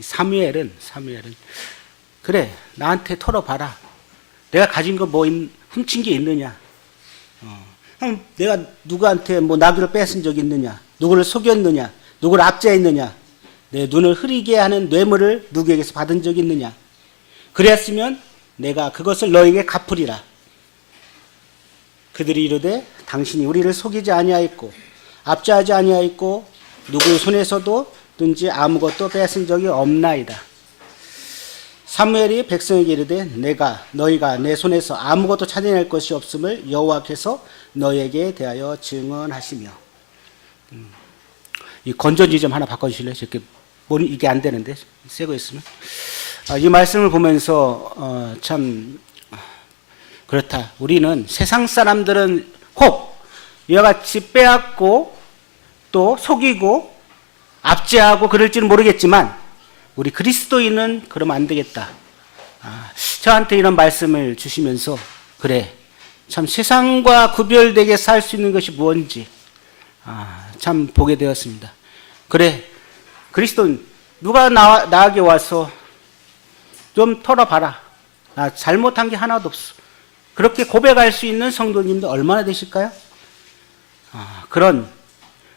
사무엘은 그래, 나한테 털어봐라. 내가 가진 거 뭐 훔친 게 있느냐? 그럼 내가 누구한테 뭐 나귀를 뺏은 적이 있느냐? 누구를 속였느냐? 누구를 압제했느냐? 내 눈을 흐리게 하는 뇌물을 누구에게서 받은 적이 있느냐? 그랬으면 내가 그것을 너에게 갚으리라. 그들이 이르되 당신이 우리를 속이지 아니하였고 압제하지 아니하였고 누구의 손에서도 든지 아무것도 뺏은 적이 없나이다. 사무엘이 백성에게 이르되 너희가 내 손에서 아무것도 찾아낼 것이 없음을 여호와께서 너희에게 대하여 증언하시며. 이 건전지 좀 하나 바꿔주실래요? 이게 안 되는데 새거 있으면. 이 말씀을 보면서 참 그렇다. 우리는 세상 사람들은 혹 이와 같이 빼앗고 또 속이고 압제하고 그럴지는 모르겠지만 우리 그리스도인은 그러면 안 되겠다. 저한테 이런 말씀을 주시면서 그래, 참 세상과 구별되게 살 수 있는 것이 무엇인지 참 보게 되었습니다. 그래, 그리스도인 누가 나에게 와서 좀 털어봐라. 나 잘못한 게 하나도 없어. 그렇게 고백할 수 있는 성도님들 얼마나 되실까요? 그런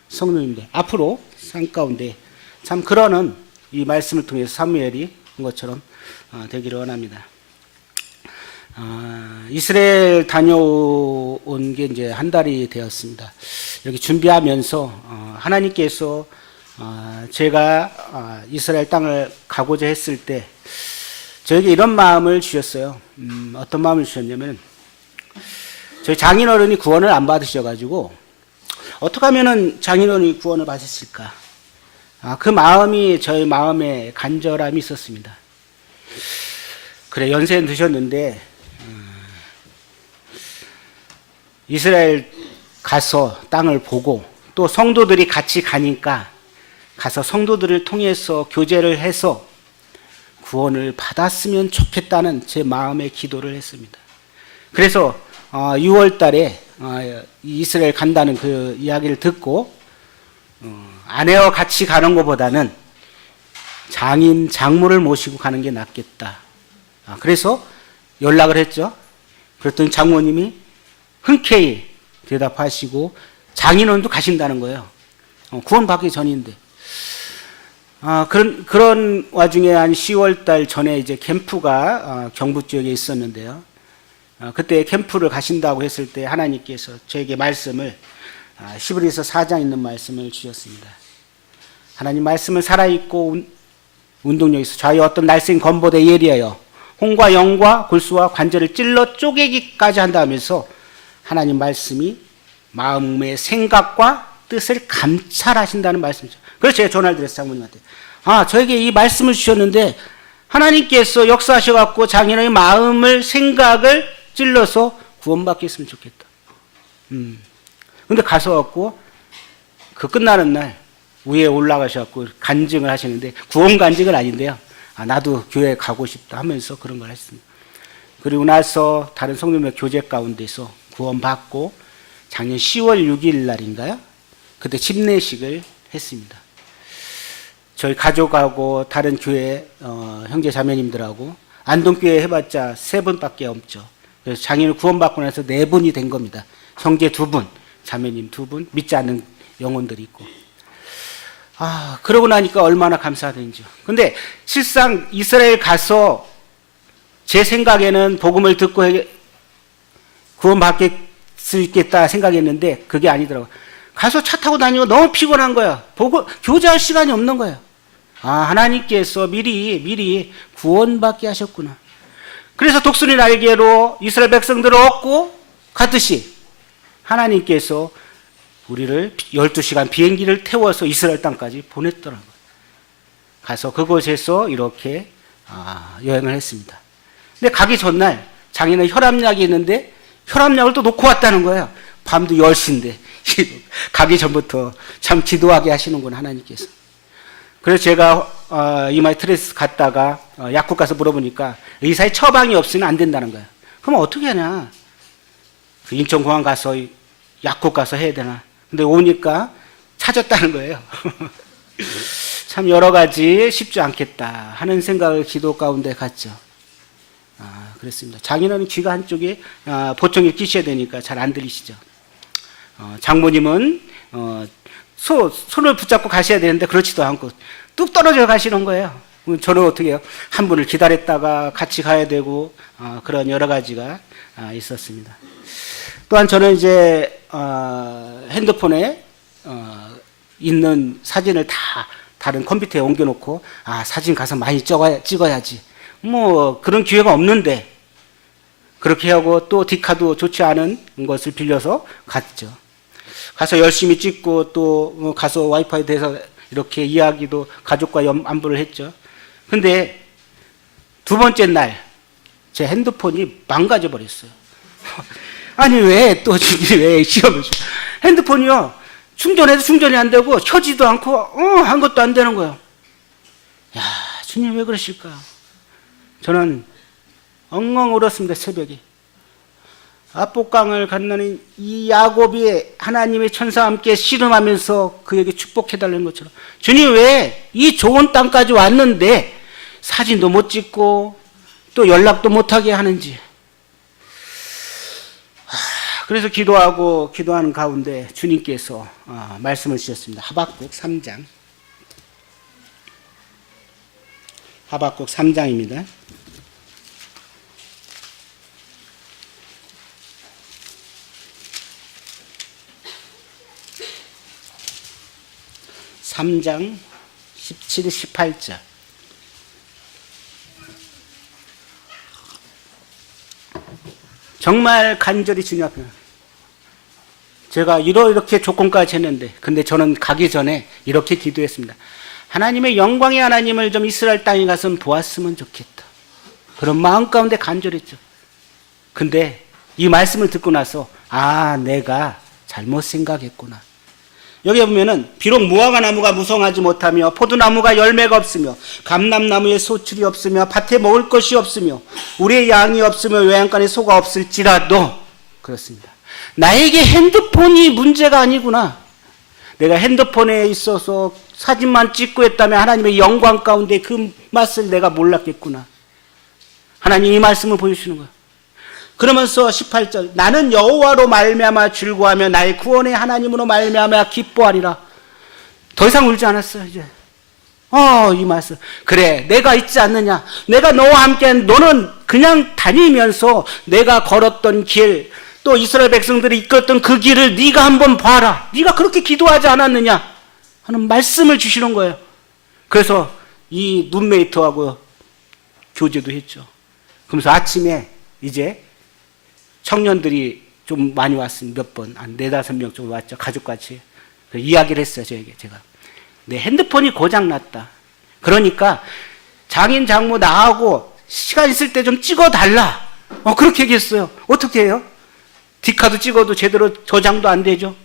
성도님들 앞으로 삶 가운데 참 그러는 이 말씀을 통해서 사무엘이 한 것처럼 되기를 원합니다. 이스라엘 다녀온 게 이제 한 달이 되었습니다. 여기 준비하면서 하나님께서 제가 이스라엘 땅을 가고자 했을 때 저에게 이런 마음을 주셨어요. 어떤 마음을 주셨냐면 저희 장인어른이 구원을 안 받으셔가지고 어떻게 하면은 장인어른이 구원을 받으실까? 그 마음이 저희 마음에 간절함이 있었습니다. 그래, 연세는 드셨는데 이스라엘 가서 땅을 보고 또 성도들이 같이 가니까 가서 성도들을 통해서 교제를 해서 구원을 받았으면 좋겠다는 제 마음의 기도를 했습니다. 그래서 6월 달에 이스라엘 간다는 그 이야기를 듣고 아내와 같이 가는 것보다는 장인, 장모를 모시고 가는 게 낫겠다. 그래서 연락을 했죠. 그랬더니 장모님이 흔쾌히 대답하시고 장인어른도 가신다는 거예요. 구원받기 전인데. 그런 와중에 한 10월 달 전에 이제 캠프가 경북 지역에 있었는데요. 그때 캠프를 가신다고 했을 때 하나님께서 저에게 말씀을 히브리서 4장 있는 말씀을 주셨습니다. 하나님 말씀은 살아있고 운동력 있어 좌우 어떤 날쌘 건보대 예리하여 홍과 영과 골수와 관절을 찔러 쪼개기까지 한다면서 하나님 말씀이 마음의 생각과 뜻을 감찰하신다는 말씀이죠. 그래서 제가 전화를 드렸어요, 장모님한테. 저에게 이 말씀을 주셨는데 하나님께서 역사하셔갖고 장인의 마음을, 생각을 찔러서 구원받게 했으면 좋겠다. 근데 가서갖고 그 끝나는 날 위에 올라가셔갖고 간증을 하시는데 구원 간증은 아닌데요. 나도 교회 가고 싶다 하면서 그런 걸 했습니다. 그리고 나서 다른 성도님의 교제 가운데서 구원받고 작년 10월 6일 날인가요? 그때 집례식을 했습니다. 저희 가족하고 다른 교회 형제 자매님들하고 안동교회 해봤자 3분밖에 없죠. 그래서 장인을 구원받고 나서 4분이 된 겁니다. 형제 2분, 자매님 2분, 믿지 않는 영혼들이 있고. 그러고 나니까 얼마나 감사하든지요. 근데 실상 이스라엘 가서 제 생각에는 복음을 듣고 구원받을 수 있겠다 생각했는데 그게 아니더라고요. 가서 차 타고 다니고 너무 피곤한 거야. 교제할 시간이 없는 거야. 하나님께서 미리 구원받게 하셨구나. 그래서 독수리 날개로 이스라엘 백성들을 얻고 갔듯이 하나님께서 우리를 12시간 비행기를 태워서 이스라엘 땅까지 보냈더라고요. 가서 그곳에서 이렇게 여행을 했습니다. 근데 가기 전날 장인은 혈압약이 있는데 혈압약을 또 놓고 왔다는 거예요. 밤도 10시인데 가기 전부터 참 기도하게 하시는구나, 하나님께서. 그래서 제가 이마트레스 갔다가 약국 가서 물어보니까 의사의 처방이 없으면 안 된다는 거예요. 그럼 어떻게 하냐? 그 인천공항 가서 약국 가서 해야 되나? 근데 오니까 찾았다는 거예요. 참 여러 가지 쉽지 않겠다 하는 생각을 기도 가운데 갔죠. 그랬습니다. 장인어른 귀가 한쪽에 보청기 끼셔야 되니까 잘 안 들리시죠. 장모님은 손을 붙잡고 가셔야 되는데 그렇지도 않고 뚝 떨어져 가시는 거예요. 저는 어떻게 해요? 한 분을 기다렸다가 같이 가야 되고 그런 여러 가지가 있었습니다. 또한 저는 이제 핸드폰에 있는 사진을 다 다른 컴퓨터에 옮겨놓고 사진 가서 많이 찍어야지. 뭐 그런 기회가 없는데 그렇게 하고 또 디카도 좋지 않은 것을 빌려서 갔죠. 가서 열심히 찍고 또 가서 와이파이 돼서 이렇게 이야기도 가족과 안부를 했죠. 근데 두 번째 날 제 핸드폰이 망가져 버렸어요. 아니 왜 또 왜 시험을 핸드폰이요 충전해도 충전이 안 되고 켜지도 않고 한 것도 안 되는 거예요. 야 주님 왜 그러실까? 저는 엉엉 울었습니다. 새벽에 압복강을 건너는 이 야곱이 하나님의 천사와 함께 씨름하면서 그에게 축복해달라는 것처럼 주님 왜 이 좋은 땅까지 왔는데 사진도 못 찍고 또 연락도 못하게 하는지. 그래서 기도하는 가운데 주님께서 말씀을 주셨습니다. 하박국 3장. 하박국 3장입니다. (3장) 17, 18절. 정말 간절히 주님 앞에 제가 이렇게 조건까지 했는데 근데 저는 가기 전에 이렇게 기도했습니다. 하나님의 영광의 하나님을 좀 이스라엘 땅에 가서 보았으면 좋겠다. 그런 마음 가운데 간절했죠. 근데 이 말씀을 듣고 나서 내가 잘못 생각했구나. 여기 보면은 비록 무화과 나무가 무성하지 못하며 포도나무가 열매가 없으며 감람나무에 소출이 없으며 밭에 먹을 것이 없으며 우리의 양이 없으며 외양간에 소가 없을지라도 그렇습니다. 나에게 핸드폰이 문제가 아니구나. 내가 핸드폰에 있어서 사진만 찍고 했다면 하나님의 영광 가운데 그 맛을 내가 몰랐겠구나. 하나님 이 말씀을 보여주시는 거예요. 그러면서 18절 나는 여호와로 말미암아 즐거워하며 나의 구원의 하나님으로 말미암아 기뻐하리라. 더 이상 울지 않았어요. 이제 이 말씀 그래 내가 있지 않느냐. 내가 너와 함께 너는 그냥 다니면서 내가 걸었던 길 또 이스라엘 백성들이 이끌었던 그 길을 네가 한번 봐라. 네가 그렇게 기도하지 않았느냐 하는 말씀을 주시는 거예요. 그래서 이 룸메이트하고 교제도 했죠. 그러면서 아침에 이제 청년들이 좀 많이 왔습니다. 몇 번, 한 4-5명 정도 왔죠. 가족같이. 이야기를 했어요, 저에게. 제가. 내 핸드폰이 고장났다. 그러니까 장인, 장모 나하고 시간 있을 때 좀 찍어달라. 그렇게 얘기했어요. 어떻게 해요? 디카도 찍어도 제대로 저장도 안 되죠.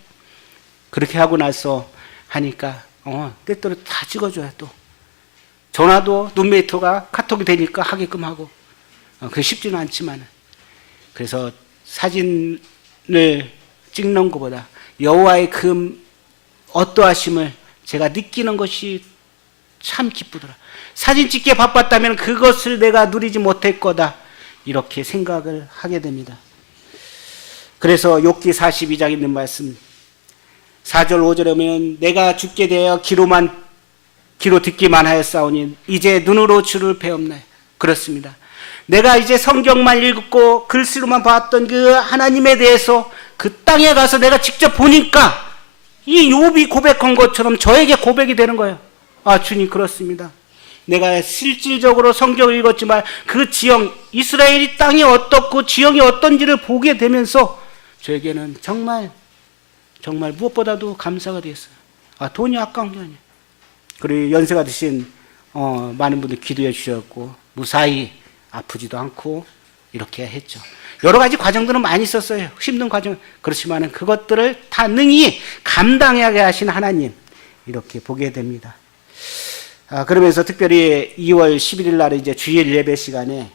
그렇게 하고 나서 하니까, 때때로 다 찍어줘요, 또. 전화도 룸메이트가 카톡이 되니까 하게끔 하고. 그게 쉽지는 않지만. 그래서 사진을 찍는 것보다 여호와의 그 어떠하심을 제가 느끼는 것이 참 기쁘더라. 사진 찍기에 바빴다면 그것을 내가 누리지 못할 거다. 이렇게 생각을 하게 됩니다. 그래서 욥기 42장 있는 말씀 4절 5절에 보면 내가 죽게 되어 귀로 듣기만 하였사오니 이제 눈으로 주를 배웠나요? 그렇습니다. 내가 이제 성경만 읽고 글씨로만 봤던 그 하나님에 대해서 그 땅에 가서 내가 직접 보니까 이 욥이 고백한 것처럼 저에게 고백이 되는 거예요. 주님 그렇습니다. 내가 실질적으로 성경을 읽었지만 그 지형 이스라엘이 땅이 어떻고 지형이 어떤지를 보게 되면서 저에게는 정말 무엇보다도 감사가 되었어요. 돈이 아까운 게 아니에요. 그리고 연세가 드신 많은 분들 기도해 주셨고 무사히 아프지도 않고 이렇게 했죠. 여러 가지 과정들은 많이 있었어요. 힘든 과정. 그렇지만 그것들을 다 능히 감당하게 하신 하나님 이렇게 보게 됩니다. 그러면서 특별히 2월 11일 날 이제 주일 예배 시간에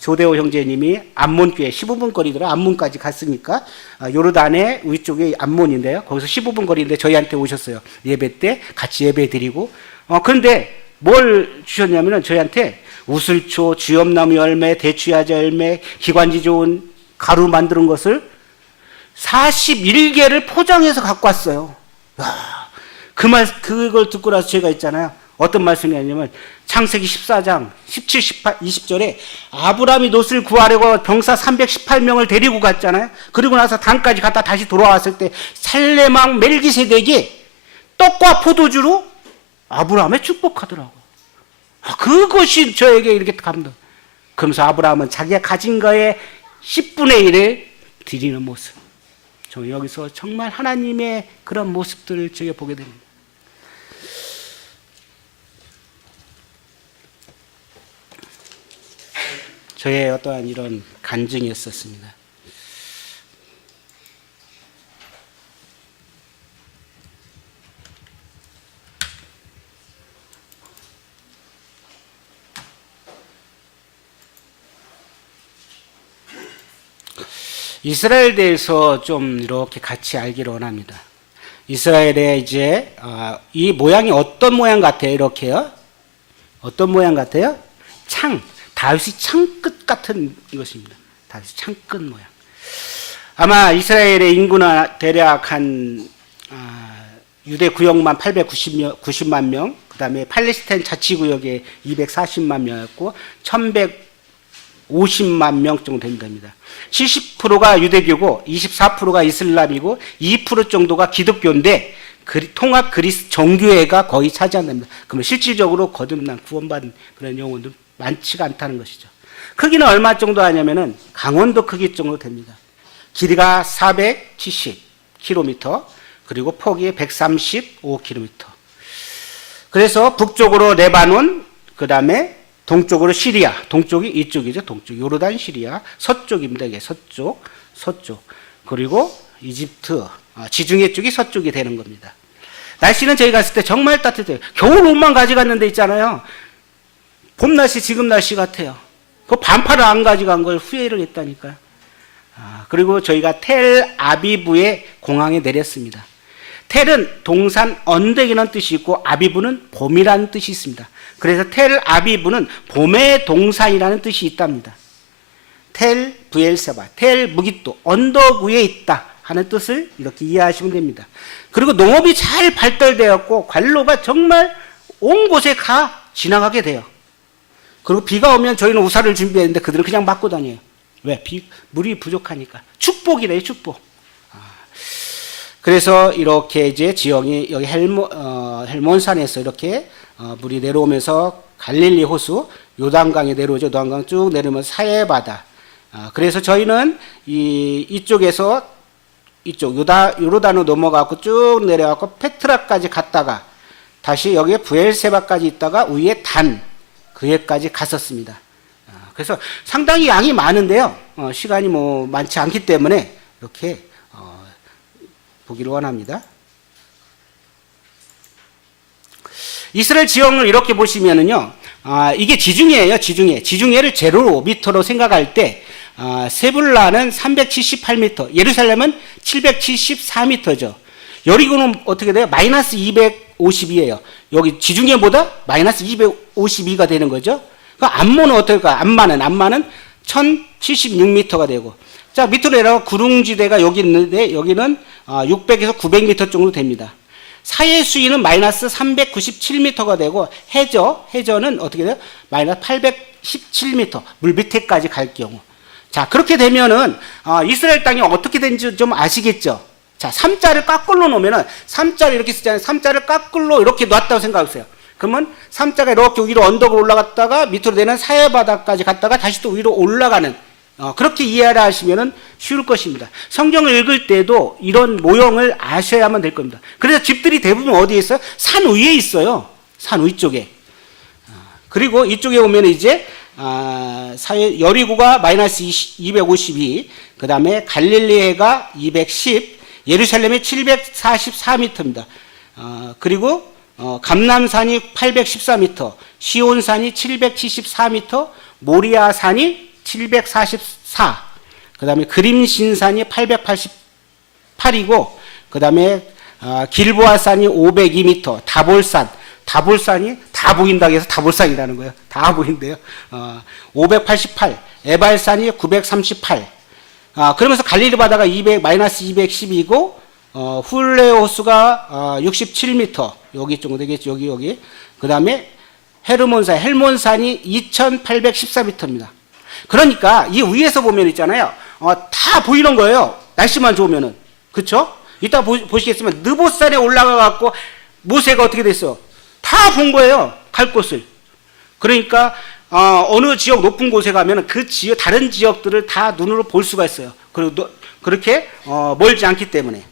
조대호 형제님이 암몬교회 15분 거리더라. 암몬까지 갔으니까 요르단의 위쪽에 암몬인데요. 거기서 15분 거리인데 저희한테 오셨어요. 예배 때 같이 예배 드리고 그런데 뭘 주셨냐면은 저희한테 우슬초, 주엽나무 열매, 대추야자 열매, 기관지 좋은 가루 만드는 것을 41개를 포장해서 갖고 왔어요. 그걸 듣고 나서 제가 있잖아요. 어떤 말씀이냐면 창세기 14장 17, 18, 20절에 아브라함이 롯을 구하려고 병사 318명을 데리고 갔잖아요. 그리고 나서 단까지 갔다 다시 돌아왔을 때 살레망 멜기세덱이 떡과 포도주로 아브라함을 축복하더라고. 그것이 저에게 이렇게 감동. 그러면서 아브라함은 자기가 가진 거에 10분의 1을 드리는 모습. 저 여기서 정말 하나님의 그런 모습들을 제가 보게 됩니다. 저의 어떠한 이런 간증이었었습니다. 이스라엘에 대해서 좀 이렇게 같이 알기를 원합니다. 이스라엘의 이제 이 모양이 어떤 모양 같아요? 이렇게요. 어떤 모양 같아요? 다윗이 창끝 같은 것입니다. 다윗이 창끝 모양. 아마 이스라엘의 인구는 대략 한 유대 구역만 890만 명, 그 다음에 팔레스타인 자치구역에 240만 명이었고 1150만 명 정도 됩니다. 70%가 유대교고 24%가 이슬람이고 2% 정도가 기독교인데 통합 그리스 정교회가 거의 차지한답니다. 그러면 실질적으로 거듭난 구원받은 그런 영혼들 많지가 않다는 것이죠. 크기는 얼마 정도 하냐면은 강원도 크기 정도 됩니다. 길이가 470km, 그리고 폭이 135km. 그래서 북쪽으로 레바논, 그 다음에 동쪽으로 시리아, 동쪽이 이쪽이죠. 동쪽 요르단 시리아, 서쪽입니다. 이게 서쪽. 그리고 이집트, 지중해 쪽이 서쪽이 되는 겁니다. 날씨는 저희 갔을 때 정말 따뜻해요. 겨울 옷만 가져갔는데 있잖아요. 봄 날씨, 지금 날씨 같아요. 그 반팔을 안 가져간 걸 후회를 했다니까요. 그리고 저희가 텔 아비브의 공항에 내렸습니다. 텔은 동산 언덕이라는 뜻이 있고 아비브는 봄이라는 뜻이 있습니다. 그래서 텔 아비브는 봄의 동산이라는 뜻이 있답니다. 텔 부엘세바, 텔 무기또, 언덕 위에 있다 하는 뜻을 이렇게 이해하시면 됩니다. 그리고 농업이 잘 발달되었고 관로가 정말 온 곳에 지나가게 돼요. 그리고 비가 오면 저희는 우산을 준비했는데 그들은 그냥 맞고 다녀요. 왜? 물이 부족하니까. 축복이래요, 축복. 그래서 이렇게 이제 지형이 여기 헬몬산에서 이렇게 물이 내려오면서 갈릴리 호수, 요단강에 내려오죠. 요단강 쭉 내려오면 사해바다. 그래서 저희는 이쪽에서 이쪽 요르단으로 넘어가고 쭉 내려가고 페트라까지 갔다가 다시 여기에 부엘세바까지 있다가 위에 그에까지 갔었습니다. 그래서 상당히 양이 많은데요. 시간이 많지 않기 때문에 이렇게 보기를 원합니다. 이스라엘 지형을 이렇게 보시면은요, 이게 지중해예요, 지중해. 지중해를 제로미터로 생각할 때, 세불라는 378m, 예루살렘은 774m죠. 여리고는 어떻게 돼요? 마이너스 252예요. 여기 지중해보다 마이너스 252가 되는 거죠. 그 암모는 어떨까? 암마는 1076m가 되고. 자, 밑으로 내려가 구릉지대가 여기 있는데 여기는 600에서 900m 정도 됩니다. 사해 수위는 마이너스 397m가 되고 해저는 어떻게 돼요? 마이너스 817m, 물 밑에까지 갈 경우. 자, 그렇게 되면은 이스라엘 땅이 어떻게 된지 좀 아시겠죠? 자, 3자를 까꿀로 놓으면은 3자를 이렇게 쓰잖아요. 3자를 까꿀로 이렇게 놨다고 생각하세요. 그러면 3자가 이렇게 위로 언덕으로 올라갔다가 밑으로 내는 사해 바다까지 갔다가 다시 또 위로 올라가는, 그렇게 이해를 하시면은 쉬울 것입니다. 성경을 읽을 때도 이런 모형을 아셔야만 될 겁니다. 그래서 집들이 대부분 어디에 있어요? 산 위에 있어요. 산 위쪽에. 그리고 이쪽에 오면 이제 여리고가 마이너스 252, 그 다음에 갈릴리해가 210, 예루살렘이 744m입니다. 그리고 감람산이 814m, 시온산이 774m, 모리아산이 744, 그 다음에 그림신산이 888이고, 그 다음에 길보아산이 502m, 다볼산이 다 보인다고 해서 다볼산이라는 거예요. 다 보인대요. 588, 에발산이 938. 그러면서 갈릴리 바다가 마이너스 210이고, 훌레호수가 67m. 여기 정도 되겠죠. 여기. 그 다음에 헬몬산이 2814m입니다. 그러니까 이 위에서 보면 있잖아요. 다 보이는 거예요. 날씨만 좋으면은. 그쵸? 이따 보시겠지만, 느보산에 올라가 갖고 모세가 어떻게 됐어요? 다 본 거예요. 갈 곳을. 그러니까, 어느 지역 높은 곳에 가면 그 다른 지역들을 다 눈으로 볼 수가 있어요. 그리고 그렇게, 멀지 않기 때문에.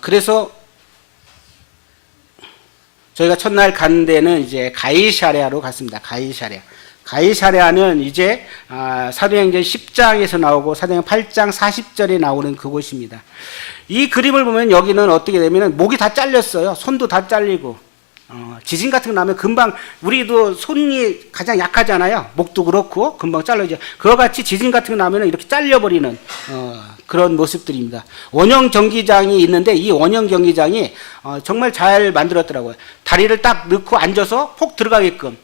그래서, 저희가 첫날 간 데는 이제 가이사랴로 갔습니다. 가이사랴는 이제 사도행전 10장에서 나오고 사도행전 8장 40절에 나오는 그곳입니다. 이 그림을 보면 여기는 어떻게 되면 목이 다 잘렸어요. 손도 다 잘리고. 지진 같은 거 나면 금방, 우리도 손이 가장 약하잖아요. 목도 그렇고 금방 잘라져. 그와 같이 지진 같은 거 나면 이렇게 잘려버리는 그런 모습들입니다. 원형 경기장이 있는데 이 원형 경기장이 정말 잘 만들었더라고요. 다리를 딱 넣고 앉아서 폭 들어가게끔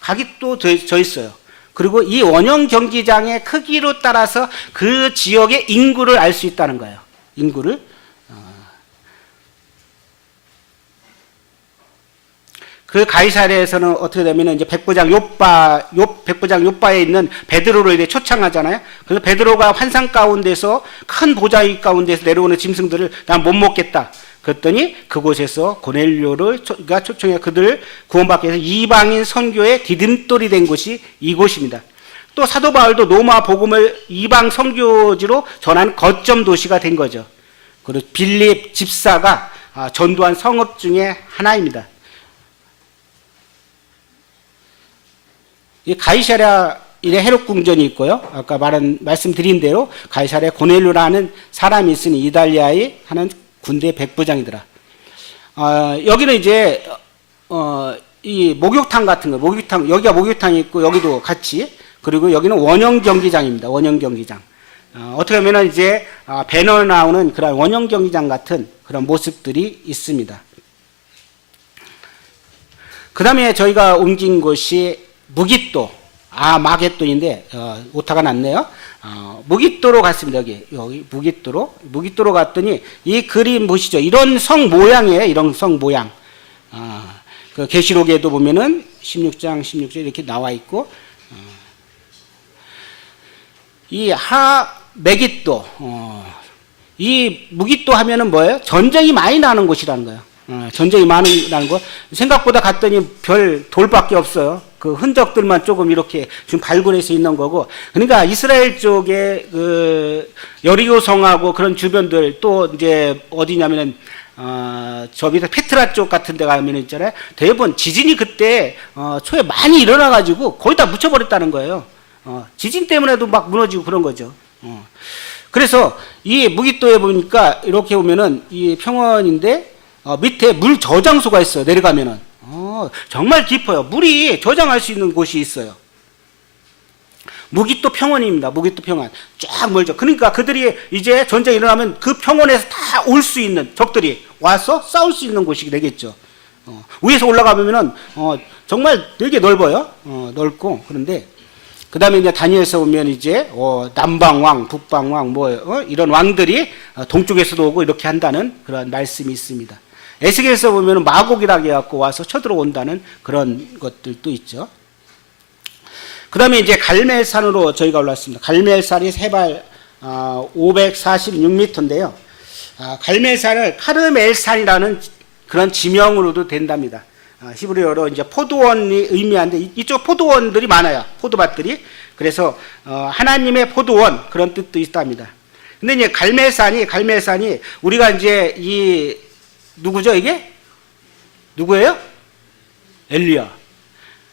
각이 또 져 있어요. 그리고 이 원형 경기장의 크기로 따라서 그 지역의 인구를 알 수 있다는 거예요. 인구를. 그 가이사랴에서는 어떻게 되면 이제 백부장 요바에 있는 베드로를 이제 초청하잖아요. 그래서 베드로가 환상 가운데서 큰 보자기 가운데서 내려오는 짐승들을 난 못 먹겠다. 그랬더니 그곳에서 고넬료가 초청해 그들을 구원받게 해서 이방인 선교의 디딤돌이 된 곳이 이곳입니다. 또 사도 바울도 로마 복음을 이방 선교지로 전한 거점 도시가 된 거죠. 그리고 빌립 집사가 전도한 성읍 중에 하나입니다. 이 가이사랴 헤롯 궁전이 있고요. 아까 말씀드린 대로 가이사랴 고넬료라는 사람이 있으니 이달리아의 하는 군대 백부장이더라. 여기는 이제 이 목욕탕 같은 거, 여기가 목욕탕이 있고 여기도 같이, 그리고 여기는 원형 경기장입니다. 원형 경기장. 어떻게 보면 이제 배너 나오는 그런 원형 경기장 같은 그런 모습들이 있습니다. 그 다음에 저희가 옮긴 곳이 무깃도, 마겟돈인데, 오타가 났네요. 무깃도로 갔습니다. 여기 무깃도로 갔더니, 이 그림 보시죠. 이런 성 모양이에요. 이런 성 모양. 그 계시록에도 보면은 16장 이렇게 나와 있고, 이 메깃도, 이 무깃도 하면은 뭐예요? 전쟁이 많이 나는 곳이라는 거예요. 전쟁이 많다는 거. 생각보다 갔더니 별 돌밖에 없어요. 그 흔적들만 조금 이렇게 지금 발굴해서 있는 거고. 그러니까 이스라엘 쪽에 그 여리고 성하고 그런 주변들, 또 이제 어디냐면은 저 밑에 페트라 쪽 같은 데 가면 있잖아요. 대부분 지진이 그때 초에 많이 일어나 가지고 거의 다 묻혀버렸다는 거예요. 지진 때문에도 막 무너지고 그런 거죠. 그래서 이 무깃도에 보니까 이렇게 보면은 이 평원인데 밑에 물 저장소가 있어요. 내려가면은. 정말 깊어요. 물이 저장할 수 있는 곳이 있어요. 무깃도 평원입니다. 무깃도 평원. 쫙 멀죠. 그러니까 그들이 이제 전쟁이 일어나면 그 평원에서 다 올 수 있는, 적들이 와서 싸울 수 있는 곳이 되겠죠. 위에서 올라가면은 정말 되게 넓어요. 넓고. 그런데 그 다음에 이제 다니엘서 보면 이제 남방왕, 북방왕 이런 왕들이 동쪽에서도 오고 이렇게 한다는 그런 말씀이 있습니다. 에스겔서 보면 마곡이라고 해갖고 와서 쳐들어온다는 그런 것들도 있죠. 그 다음에 이제 갈멜산으로 저희가 올랐습니다. 갈멜산이 해발 546m인데요. 갈멜산을 카르멜산이라는 그런 지명으로도 된답니다. 히브리어로 이제 포도원이 의미하는데 이쪽 포도원들이 많아요. 포도밭들이. 그래서 하나님의 포도원 그런 뜻도 있답니다. 근데 이제 갈멜산이 우리가 이제 누구죠, 이게? 누구예요? 엘리야.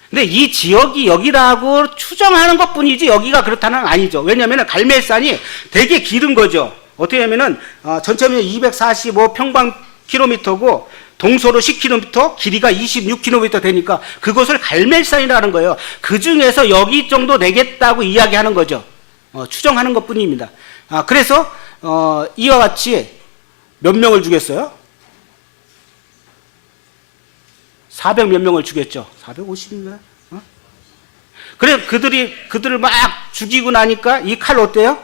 근데 이 지역이 여기라고 추정하는 것 뿐이지 여기가 그렇다는 건 아니죠. 왜냐하면 갈멜산이 되게 길은 거죠. 어떻게 하면은, 전체면 245평방킬로미터고, 동서로 10km, 길이가 26km 되니까 그것을 갈멜산이라는 거예요. 그 중에서 여기 정도 되겠다고 이야기하는 거죠. 추정하는 것 뿐입니다. 그래서, 이와 같이 몇 명을 죽였어요? 400 몇 명을 죽였죠. 450인가? 그래 그들을 막 죽이고 나니까 이 칼 어때요?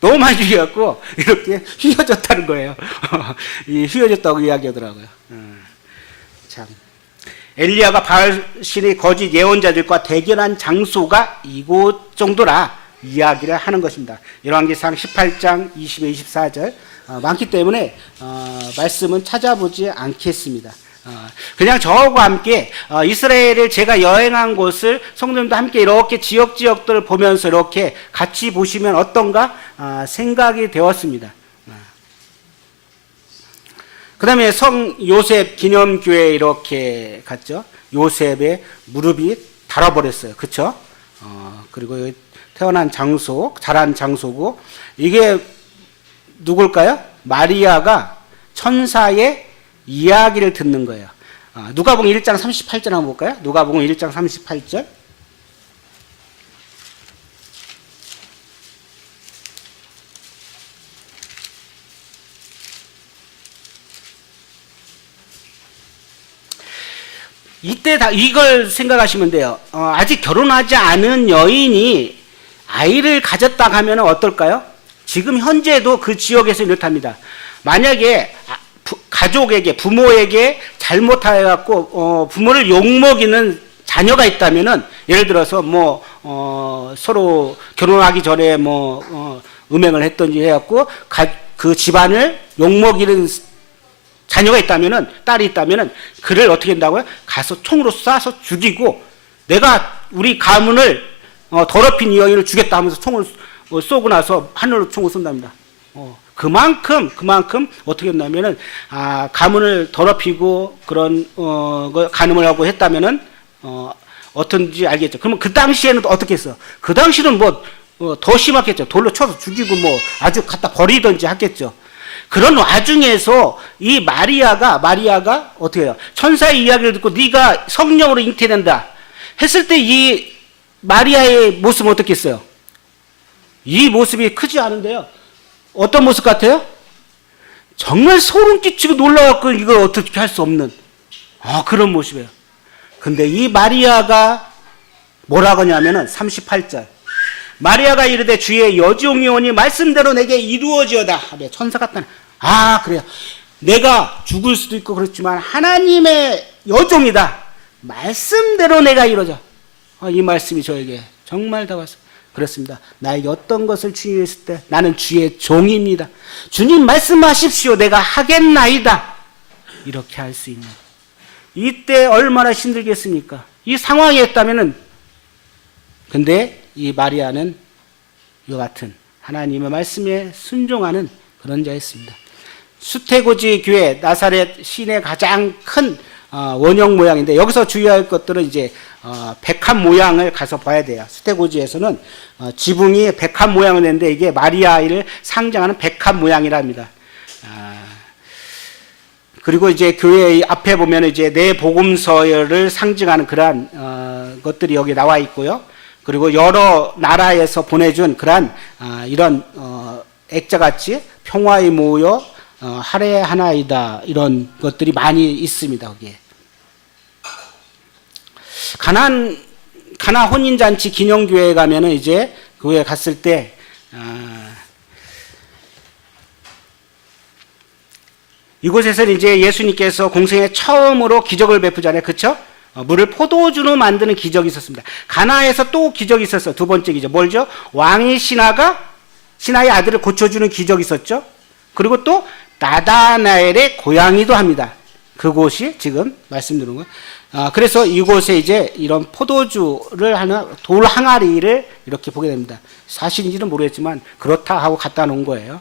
너무 많이 죽여갖고 이렇게 휘어졌다는 거예요. 휘어졌다고 이야기하더라고요. 참. 엘리야가 바알 신의 거짓 예언자들과 대결한 장소가 이곳 정도라 이야기를 하는 것입니다. 열왕기상 18장 20에 24절 많기 때문에 말씀은 찾아보지 않겠습니다. 그냥 저하고 함께 이스라엘을 제가 여행한 곳을 성도님도 함께 이렇게 지역들을 보면서 이렇게 같이 보시면 어떤가 생각이 되었습니다. 그 다음에 성 요셉 기념교회 이렇게 갔죠. 요셉의 무릎이 닳아버렸어요. 그쵸? 그리고 태어난 장소, 자란 장소고, 이게 누굴까요? 마리아가 천사의 이야기를 듣는 거예요. 누가복음 1장 38절 한번 볼까요? 누가복음 1장 38절. 이때 이걸 생각하시면 돼요. 아직 결혼하지 않은 여인이 아이를 가졌다 하면 어떨까요? 지금 현재도 그 지역에서 이렇답니다. 만약에 가족에게, 부모에게 잘못해갖고 부모를 욕먹이는 자녀가 있다면은, 예를 들어서 서로 결혼하기 전에 음행을 했던지 해갖고 그 집안을 욕먹이는 자녀가 있다면은, 딸이 있다면은, 그를 어떻게 한다고요? 가서 총으로 쏴서 죽이고, 내가 우리 가문을 더럽힌 이 여인을 죽였다 하면서 총을 쏘고 나서 하늘로 총을 쏜답니다. 그만큼 어떻게 했냐면은, 가문을 더럽히고 그런 간음을 하고 했다면은 어떤지 알겠죠. 그러면 그 당시에는 어떻게 했어? 그 당시는 더 심하겠죠. 돌로 쳐서 죽이고 아주 갖다 버리든지 하겠죠. 그런 와중에서 이 마리아가 어떻게 해요? 천사의 이야기를 듣고 네가 성령으로 잉태된다 했을 때 이 마리아의 모습은 어떻겠어요? 이 모습이 크지 않은데요. 어떤 모습 같아요? 정말 소름 끼치고 놀라갖고 이걸 어떻게 할 수 없는 그런 모습이에요. 근데 이 마리아가 뭐라고 하냐면은 38절. 마리아가 이르되 주의 여종이 오니 말씀대로 내게 이루어지어다 하되 천사가 따라 그래요. 내가 죽을 수도 있고 그렇지만 하나님의 여종이다. 말씀대로 내가 이루어져. 이 말씀이 저에게 정말 다 왔어요. 그렇습니다. 나에게 어떤 것을 주님이 했을 때 나는 주의 종입니다. 주님 말씀하십시오. 내가 하겠나이다. 이렇게 할 수 있는. 이때 얼마나 힘들겠습니까? 이 상황이었다면은. 근데 이 마리아는 이와 같은 하나님의 말씀에 순종하는 그런 자였습니다. 수태고지 교회 나사렛 시내 가장 큰 원형 모양인데, 여기서 주의할 것들은 이제 백합 모양을 가서 봐야 돼요. 수태고지에서는 지붕이 백합 모양을 냈는데 이게 마리아를 상징하는 백합 모양이랍니다. 그리고 이제 교회 앞에 보면 이제 내 복음서를 상징하는 그러한 것들이 여기 나와 있고요. 그리고 여러 나라에서 보내준 그러한 이런 액자같이 평화의 모여 할애하나이다 이런 것들이 많이 있습니다. 거기에 가나 혼인잔치 기념교회에 가면은 이제 교회에 갔을 때 이곳에서는 이제 예수님께서 공생애 처음으로 기적을 베푸잖아요. 그렇죠? 물을 포도주로 만드는 기적이 있었습니다. 가나에서 또 기적이 있었어요. 두 번째 기적. 뭘죠? 왕이 신하의 아들을 고쳐주는 기적이 있었죠. 그리고 또 나다나엘의 고양이도 합니다. 그곳이 지금 말씀드린 거예요. 그래서 이곳에 이제 이런 포도주를 하는 돌 항아리를 이렇게 보게 됩니다. 사실인지는 모르겠지만 그렇다 하고 갖다 놓은 거예요.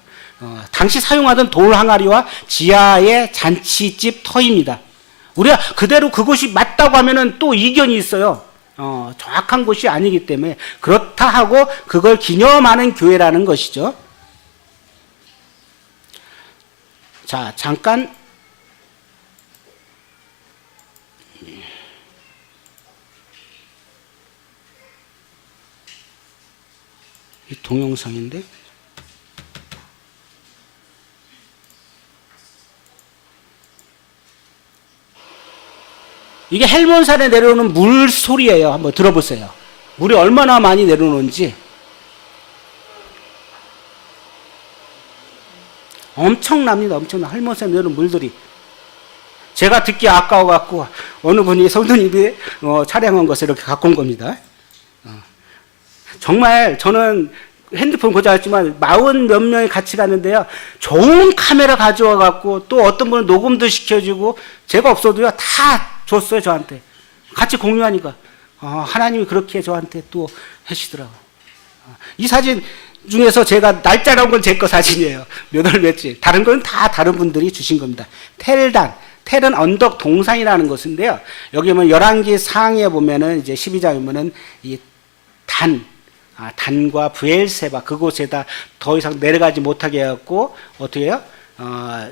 당시 사용하던 돌 항아리와 지하의 잔치집 터입니다. 우리가 그대로 그것이 맞다고 하면은 또 이견이 있어요. 정확한 것이 아니기 때문에 그렇다 하고 그걸 기념하는 교회라는 것이죠. 자, 잠깐 이 동영상인데 이게 헬몬산에 내려오는 물 소리예요. 한번 들어보세요. 물이 얼마나 많이 내려오는지. 엄청납니다. 엄청나. 헬몬산에 내려오는 물들이. 제가 듣기 아까워갖고 어느 분이 성도님이 촬영한 것을 이렇게 갖고 온 겁니다. 정말 저는 핸드폰 고장났지만 40 몇 명이 같이 갔는데요. 좋은 카메라 가져와갖고 또 어떤 분은 녹음도 시켜주고 제가 없어도요 다 줬어요 저한테. 같이 공유하니까 하나님이 그렇게 저한테 또 하시더라고요. 이 사진 중에서 제가 날짜 나온 건 제 거 사진이에요. 몇 월 며칠. 다른 건 다 다른 분들이 주신 겁니다. 텔단. 텔은 언덕 동산이라는 것인데요. 여기 보면 열왕기 상에 보면은 이제 12장에 보면은 이 단과 브엘세바 그곳에다 더 이상 내려가지 못하게 해갖고 어떻게 해요?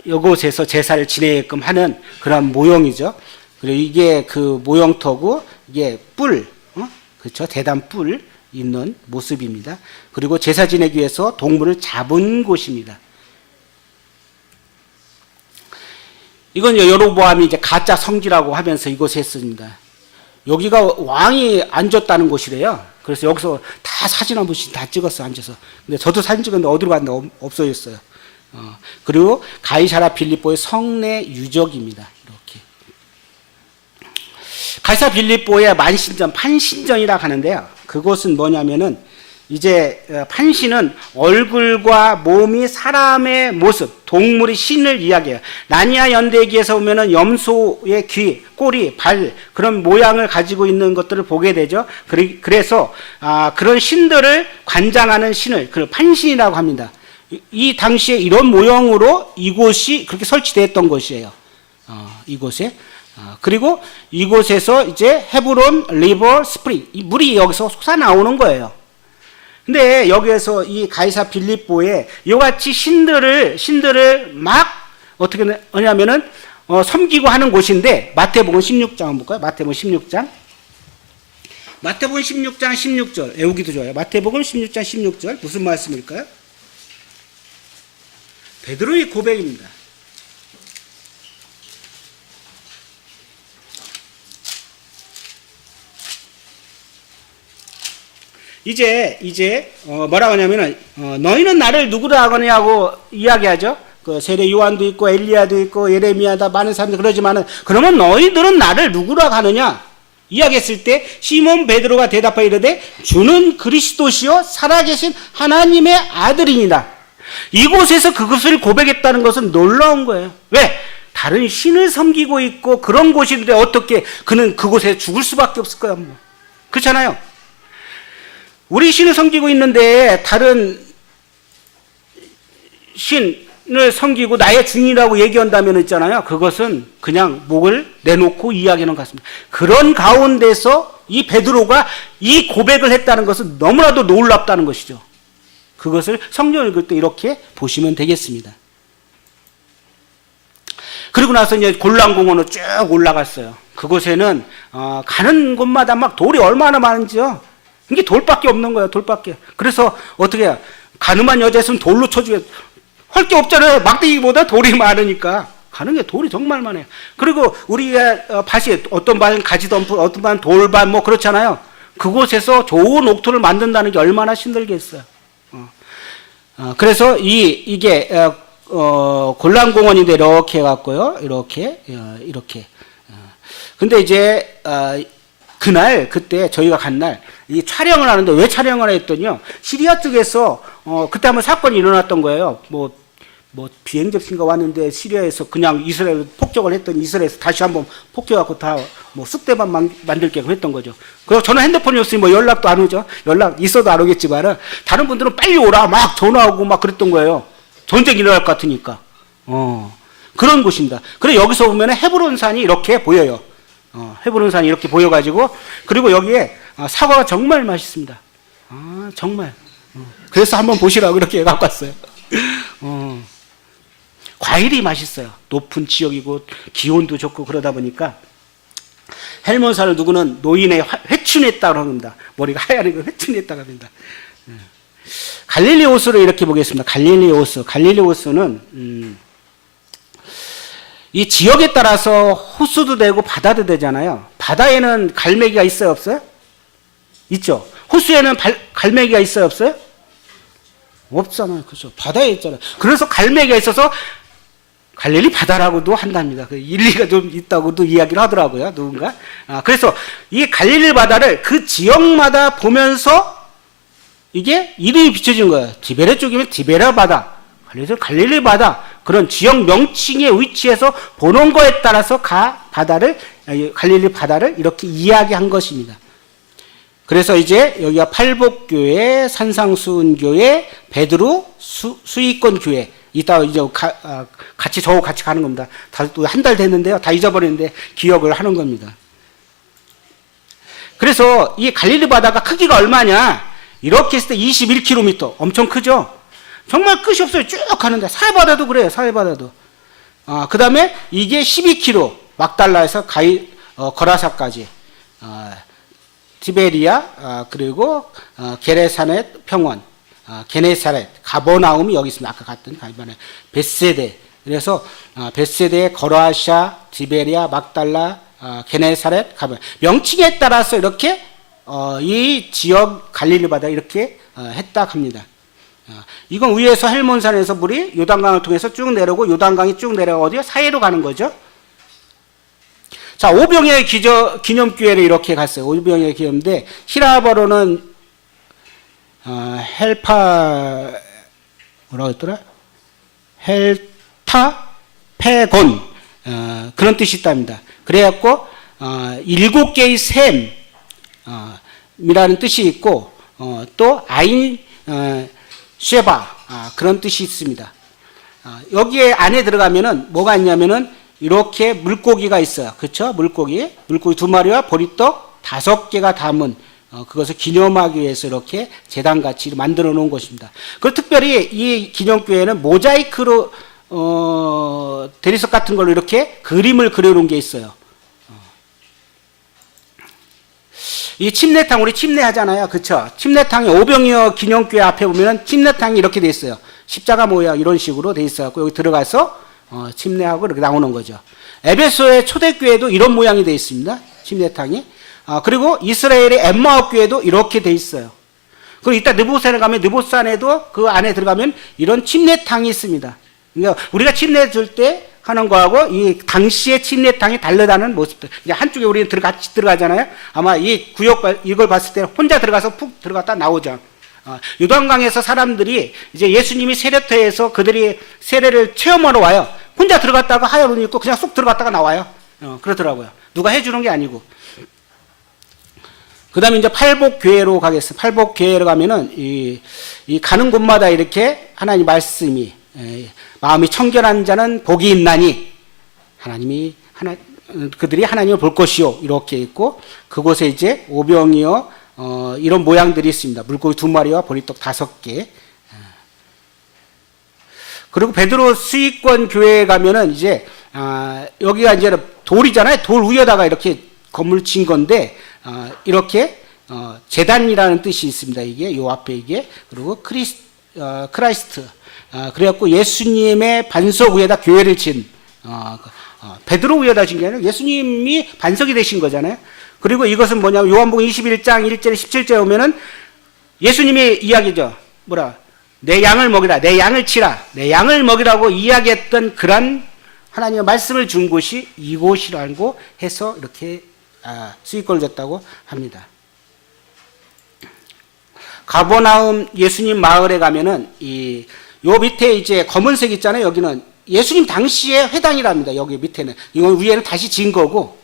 이곳에서 제사를 지내게끔 하는 그런 모형이죠. 그리고 이게 그 모형터고 이게 뿔, 그렇죠? 대단 뿔 있는 모습입니다. 그리고 제사 지내기 위해서 동물을 잡은 곳입니다. 이건 여로보암이 이제 가짜 성지라고 하면서 이곳에 했습니다. 여기가 왕이 앉았다는 곳이래요. 그래서 여기서 다 사진 한 번씩 다 찍었어 앉아서. 근데 저도 사진 찍었는데 어디로 갔는데 없어졌어요. 그리고 가이사라 빌립보의 성내 유적입니다. 이렇게. 가이사라 빌립보의 만신전, 판신전이라고 하는데요. 그것은 뭐냐면은 이제 판신은 얼굴과 몸이 사람의 모습, 동물이 신을 이야기해요. 나니아 연대기에서 보면은 염소의 귀, 꼬리, 발 그런 모양을 가지고 있는 것들을 보게 되죠. 그래서 그런 신들을 관장하는 신을 그 판신이라고 합니다. 이 당시에 이런 모형으로 이곳이 그렇게 설치되었던 것이에요. 이곳에. 그리고 이곳에서 이제 헤브론 리버 스프링, 이 물이 여기서 솟아나오는 거예요. 근데 여기에서 이 가이사 빌립보에 이같이 신들을 막 어떻게 하냐면은 섬기고 하는 곳인데 마태복음 16장 한번 볼까요? 마태복음 16장. 마태복음 16장 16절 외우기도 좋아요. 마태복음 16장 16절 무슨 말씀일까요? 베드로의 고백입니다. 이제 뭐라고 하냐면은 너희는 나를 누구라 하거냐고 이야기하죠. 그 세례 요한도 있고 엘리야도 있고 예레미야다 많은 사람들 그러지만은 그러면 너희들은 나를 누구라 하느냐 이야기했을 때 시몬 베드로가 대답하여 이르되 주는 그리스도시요 살아계신 하나님의 아들이니라. 이곳에서 그것을 고백했다는 것은 놀라운 거예요. 왜? 다른 신을 섬기고 있고 그런 곳인데 어떻게 그는 그곳에 죽을 수밖에 없을 거야. 뭐. 그렇잖아요. 우리 신을 섬기고 있는데 다른 신을 섬기고 나의 주인이라고 얘기한다면 있잖아요. 그것은 그냥 목을 내놓고 이야기하는 것 같습니다. 그런 가운데서 이 베드로가 이 고백을 했다는 것은 너무나도 놀랍다는 것이죠. 그것을 성경을 읽을 때 이렇게 보시면 되겠습니다. 그리고 나서 이제 골란공원으로 쭉 올라갔어요. 그곳에는 가는 곳마다 막 돌이 얼마나 많은지요. 이게 돌밖에 없는 거예요. 돌밖에. 그래서 어떻게 해요? 가늠한 여자였으면 돌로 쳐주게. 할 게 없잖아요. 막대기보다 돌이 많으니까. 가는 게 돌이 정말 많아요. 그리고 우리가 밭이 어떤 반은 가지덤프, 어떤 반은 돌밭 뭐 그렇잖아요. 그곳에서 좋은 옥토를 만든다는 게 얼마나 힘들겠어요. 그래서 이게 골란공원인데 이렇게 해갖고요. 이렇게. 근데 이제 그날 그때 저희가 간 날 이 촬영을 하는데 왜 촬영을 했더니요. 시리아 쪽에서 그때 한번 사건이 일어났던 거예요. 뭐 비행 접수인가 왔는데 시리아에서 그냥 이스라엘 폭격을 했더니 이스라엘에서 다시 한번 폭격하고 다 뭐 쑥대밭 만들게 했던 거죠. 그래서 저는 핸드폰이 없으니 뭐 연락도 안 오죠. 연락 있어도 안 오겠지만은 다른 분들은 빨리 오라 막 전화하고 막 그랬던 거예요. 전쟁이 일어날 것 같으니까. 그런 곳입니다. 그래 여기서 보면은 헤브론 산이 이렇게 보여요. 헤브론 산이 이렇게 보여가지고 그리고 여기에 사과가 정말 맛있습니다. 정말. 그래서 한번 보시라고 이렇게 갖고 왔어요. 과일이 맛있어요. 높은 지역이고 기온도 좋고 그러다 보니까 헬몬산을 누구는 노인의 회춘했다고 합니다. 머리가 하얀 거 회춘했다고 합니다. 갈릴리 호수를 이렇게 보겠습니다. 갈릴리 호수는 이 지역에 따라서 호수도 되고 바다도 되잖아요. 바다에는 갈매기가 있어요, 없어요? 있죠. 호수에는 갈매기가 있어요, 없어요? 없잖아요. 그죠? 바다에 있잖아요. 그래서 갈매기가 있어서 갈릴리 바다라고도 한답니다. 그 일리가 좀 있다고도 이야기를 하더라고요, 누군가. 그래서 이 갈릴리 바다를 그 지역마다 보면서 이게 이름이 비춰진 거예요. 티베레 쪽이면 티베레 바다, 그래서 갈릴리 바다, 그런 지역 명칭의 위치에서 보는 거에 따라서 갈릴리 바다를 이렇게 이야기한 것입니다. 그래서 이제 여기가 팔복교회, 산상수훈교회, 베드로 수익권 교회, 이따 이제 저하고 같이 가는 겁니다. 다 또 한 달 됐는데요. 다 잊어버렸는데 기억을 하는 겁니다. 그래서 이 갈릴리 바다가 크기가 얼마냐? 이렇게 했을 때 21km, 엄청 크죠? 정말 끝이 없어요. 쭉 가는데. 사해바다도 그래요. 사해바다도. 그 다음에 이게 12km, 막달라에서 거라사까지. 티베리아, 그리고 게네사렛 평원, 게네사렛, 가버나움이 여기 있습니다. 아까 갔던 이번에 벳세데. 그래서 벳세데, 거라샤, 티베리아, 막달라, 게네사렛, 가버. 명칭에 따라서 이렇게 이 지역 갈릴리 바다 이렇게 했다 합니다. 이건 위에서 헬몬산에서 물이 요단강을 통해서 쭉 내려오고 요단강이 쭉 내려가 어디요? 사해로 가는 거죠. 자, 오병이어 기념교회를 이렇게 갔어요. 오병이어 기념인데 히라버로는 뭐라고 했더라? 헬타페곤 그런 뜻이 있답니다. 그래갖고 7개의 샘이라는 뜻이 있고 또 아인 쉐바 그런 뜻이 있습니다. 여기에 안에 들어가면은 뭐가 있냐면은 이렇게 물고기가 있어요. 그렇죠? 물고기 2마리와 보리떡 5개가 담은 그것을 기념하기 위해서 이렇게 제단같이 만들어 놓은 것입니다. 그 특별히 이 기념교회는 모자이크로 대리석 같은 걸로 이렇게 그림을 그려놓은 게 있어요. 이 침례탕, 우리 침례하잖아요. 그쵸? 침례탕이 오병이어 기념교회 앞에 보면은 침례탕이 이렇게 돼 있어요. 십자가 모양 이런 식으로 돼 있어갖고 여기 들어가서 침례하고 이렇게 나오는 거죠. 에베소의 초대교회도 이런 모양이 돼 있습니다. 침례탕이. 그리고 이스라엘의 엠마오 교회도 이렇게 돼 있어요. 그리고 이따 느보산에 가면 느보산에도 그 안에 들어가면 이런 침례탕이 있습니다. 그러니까 우리가 침례 줄 때 하는 거하고 이 당시의 침례탕이 다르다는 모습들. 이제 한쪽에 우리는 같이 들어가잖아요. 아마 이 이걸 봤을 때 혼자 들어가서 푹 들어갔다 나오죠. 요단강에서 사람들이 이제 예수님이 세례터에서 그들이 세례를 체험하러 와요. 혼자 들어갔다가 하얀 옷 입고 그냥 쏙 들어갔다가 나와요. 그러더라고요. 누가 해주는 게 아니고. 그 다음에 이제 팔복교회로 가겠습니다. 팔복교회로 가면은 이 가는 곳마다 이렇게 하나님 말씀이 마음이 청결한 자는 복이 있나니 그들이 하나님을 볼 것이요 이렇게 있고 그곳에 이제 오병이어 이런 모양들이 있습니다. 물고기 2마리와 보리떡 5개. 그리고 베드로 수익권 교회에 가면은 이제 여기가 이제 돌이잖아요. 돌 위에다가 이렇게 건물 진 건데 이렇게 제단이라는 뜻이 있습니다. 이게 요 앞에 이게 그리고 크라이스트 그래갖고 예수님의 반석 위에다 교회를 진 베드로 위에다 진 게 아니라 예수님이 반석이 되신 거잖아요. 그리고 이것은 뭐냐면 요한복음 21장 1절 17절에 오면은 예수님의 이야기죠. 내 양을 먹이라, 내 양을 치라, 내 양을 먹이라고 이야기했던 그런 하나님의 말씀을 준 곳이 이곳이라고 해서 이렇게 수익권을 줬다고 합니다. 가버나움 예수님 마을에 가면은 요 밑에 이제 검은색 있잖아요. 여기는 예수님 당시의 회당이랍니다. 여기 밑에는. 이건 위에는 다시 지은 거고.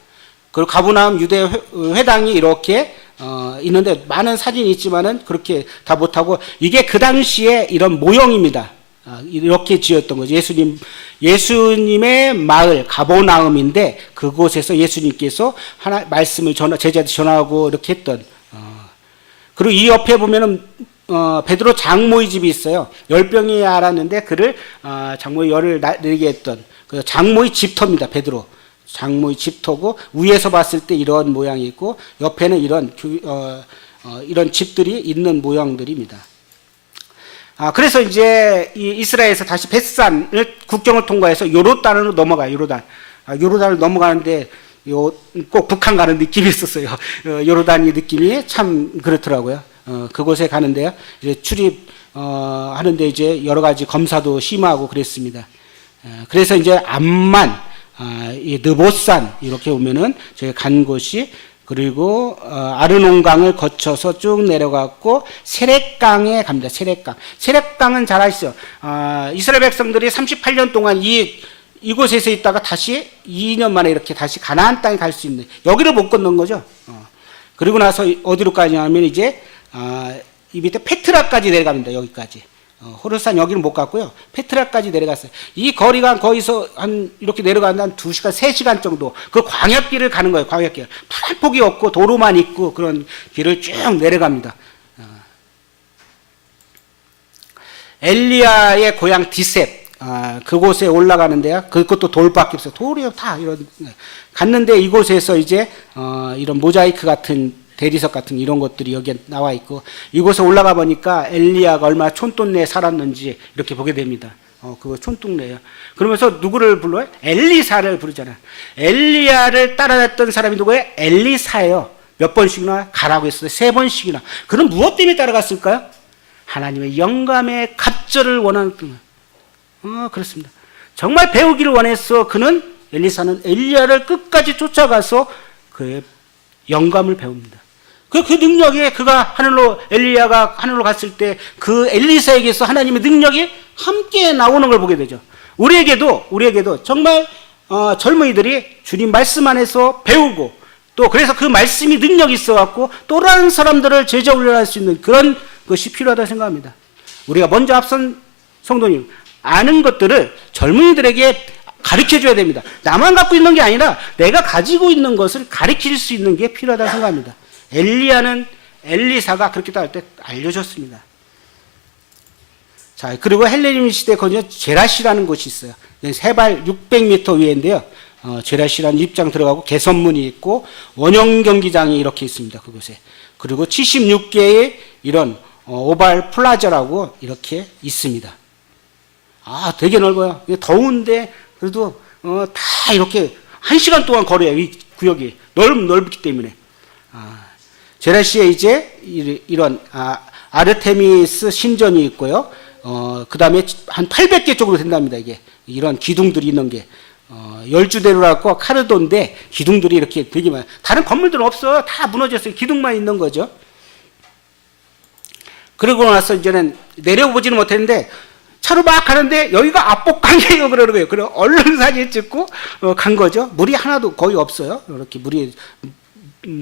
그리고 가버나움 유대 회당이 이렇게 있는데 많은 사진이 있지만은 그렇게 다 못하고 이게 그 당시에 이런 모형입니다. 이렇게 지었던 거죠. 예수님의 마을 가버나움인데 그곳에서 예수님께서 말씀을 제자한테 전하고 이렇게 했던. 그리고 이 옆에 보면은 베드로 장모의 집이 있어요. 열병이 알았는데 그를 장모의 열을 내게 했던 그 장모의 집터입니다. 베드로 장모의 집터고 위에서 봤을 때 이런 모양이 있고 옆에는 이런 집들이 있는 모양들입니다. 그래서 이제 이 이스라엘에서 다시 벳산을 국경을 통과해서 요르단으로 넘어가요. 요르단을 넘어가는데 꼭 북한 가는 느낌이 있었어요. 요르단이 느낌이 참 그렇더라고요. 그곳에 가는데요. 이제 하는데 이제 여러 가지 검사도 심하고 그랬습니다. 그래서 이제 암만, 이 느보산 이렇게 오면은 저희 간 곳이 그리고 아르논강을 거쳐서 쭉 내려갔고 세렛강에 갑니다. 세렛강은 잘 아시죠? 이스라엘 백성들이 38년 동안 이곳에서 있다가 다시 2년 만에 이렇게 다시 가나안 땅에 갈 수 있는 여기를 못 건넌 거죠. 그리고 나서 어디로 가냐면 이제 이 밑에 페트라까지 내려갑니다. 여기까지. 호르산 여기는 못 갔고요. 페트라까지 내려갔어요. 이 거리가 거기서 이렇게 내려가는 한 2시간, 3시간 정도 그 광야길을 가는 거예요. 광야길. 푸른 폭이 없고 도로만 있고 그런 길을 쭉 내려갑니다. 엘리야의 고향 디셉 그곳에 올라가는데요. 그것도 돌밖에 없어요. 돌이요 다 이런 갔는데 이곳에서 이제 이런 모자이크 같은 대리석 같은 이런 것들이 여기에 나와 있고 이곳에 올라가 보니까 엘리야가 얼마나 촌동네에 살았는지 이렇게 보게 됩니다. 그거 촌동네예요. 그러면서 누구를 불러요? 엘리사를 부르잖아요. 엘리야를 따라갔던 사람이 누구예요? 엘리사예요. 몇 번씩이나 가라고 했어요. 3번씩이나. 그럼 무엇 때문에 따라갔을까요? 하나님의 영감의 갑절을 원하는 거예요. 그렇습니다. 정말 배우기를 원해서 엘리사는 엘리야를 끝까지 쫓아가서 그의 영감을 배웁니다. 그 능력에 엘리야가 하늘로 갔을 때 그 엘리사에게서 하나님의 능력이 함께 나오는 걸 보게 되죠. 우리에게도 정말 젊은이들이 주님 말씀 안에서 배우고 또 그래서 그 말씀이 능력이 있어갖고 또 다른 사람들을 제자 훈련할 수 있는 그런 것이 필요하다고 생각합니다. 우리가 먼저 앞선 성도님 아는 것들을 젊은이들에게 가르쳐줘야 됩니다. 나만 갖고 있는 게 아니라 내가 가지고 있는 것을 가르칠 수 있는 게 필요하다고 생각합니다. 엘리야는 엘리사가 그렇게 따를 때 알려줬습니다. 자, 그리고 헬레니즘 시대 거기에 제라시라는 곳이 있어요. 해발 600m 위인데요. 제라시라는 입장 들어가고 개선문이 있고 원형 경기장이 이렇게 있습니다. 그곳에. 그리고 76개의 이런 오발 플라자라고 이렇게 있습니다. 되게 넓어요. 더운데 그래도 다 이렇게 1시간 동안 걸어요. 이 구역이 넓기 때문에. 제라시에 이제 이런 아르테미스 신전이 있고요. 그 다음에 한 800개 쪽으로 된답니다. 이게 이런 기둥들이 있는 게 열주대로라고 카르도인데 기둥들이 이렇게 되게 많아요. 다른 건물들은 없어요. 다 무너졌어요. 기둥만 있는 거죠. 그러고 나서 이제는 내려보지는 못했는데 차로 막 가는데 여기가 압복강이에요. 그러는 거예요. 그래서 얼른 사진 찍고 간 거죠. 물이 하나도 거의 없어요. 이렇게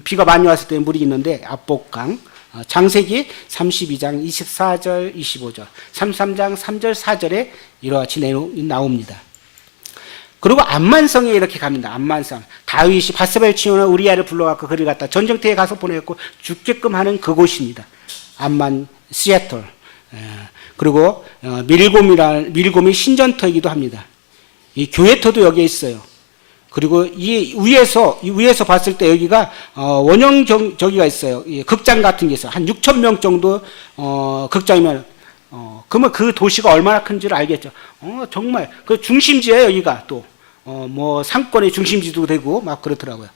비가 많이 왔을 때 물이 있는데 압복강. 창세기 32장 24절 25절 33장 3절 4절에 이와 같이 내용이 나옵니다. 그리고 암만성에 이렇게 갑니다. 암만성. 다윗이 바세바를 치우는 우리아를 불러갖고 그를 갖다 전쟁터에 가서 보내고 죽게끔 하는 그곳입니다. 암만 시애틀. 그리고 밀곰이 신전터이기도 합니다. 이 교회터도 여기에 있어요. 그리고 이 위에서 봤을 때 여기가 원형 저기가 있어요. 극장 같은 게 있어요. 한 6천 명 정도 극장이면 그러면 그 도시가 얼마나 큰지를 알겠죠. 정말 그 중심지예요. 여기가 또 뭐 상권의 중심지도 되고 막 그렇더라고요.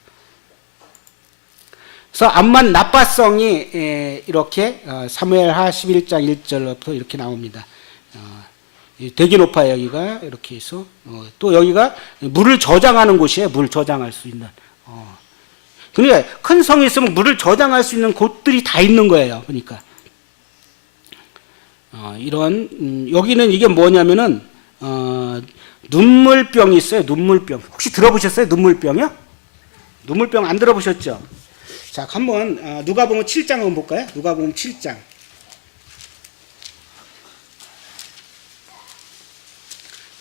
그래서 암만 나빠성이 이렇게 사무엘하 11장 1절부터 이렇게 나옵니다. 되게 높아요. 여기가 이렇게 해서 또 여기가 물을 저장하는 곳이에요. 물 저장할 수 있는. 그러니까 큰 성이 있으면 물을 저장할 수 있는 곳들이 다 있는 거예요. 그러니까 이런 여기는 이게 뭐냐면은 눈물병이 있어요. 눈물병. 혹시 들어보셨어요? 눈물병이요? 눈물병 안 들어보셨죠? 자, 한번 누가복음 7장 한번 볼까요? 누가복음 7장.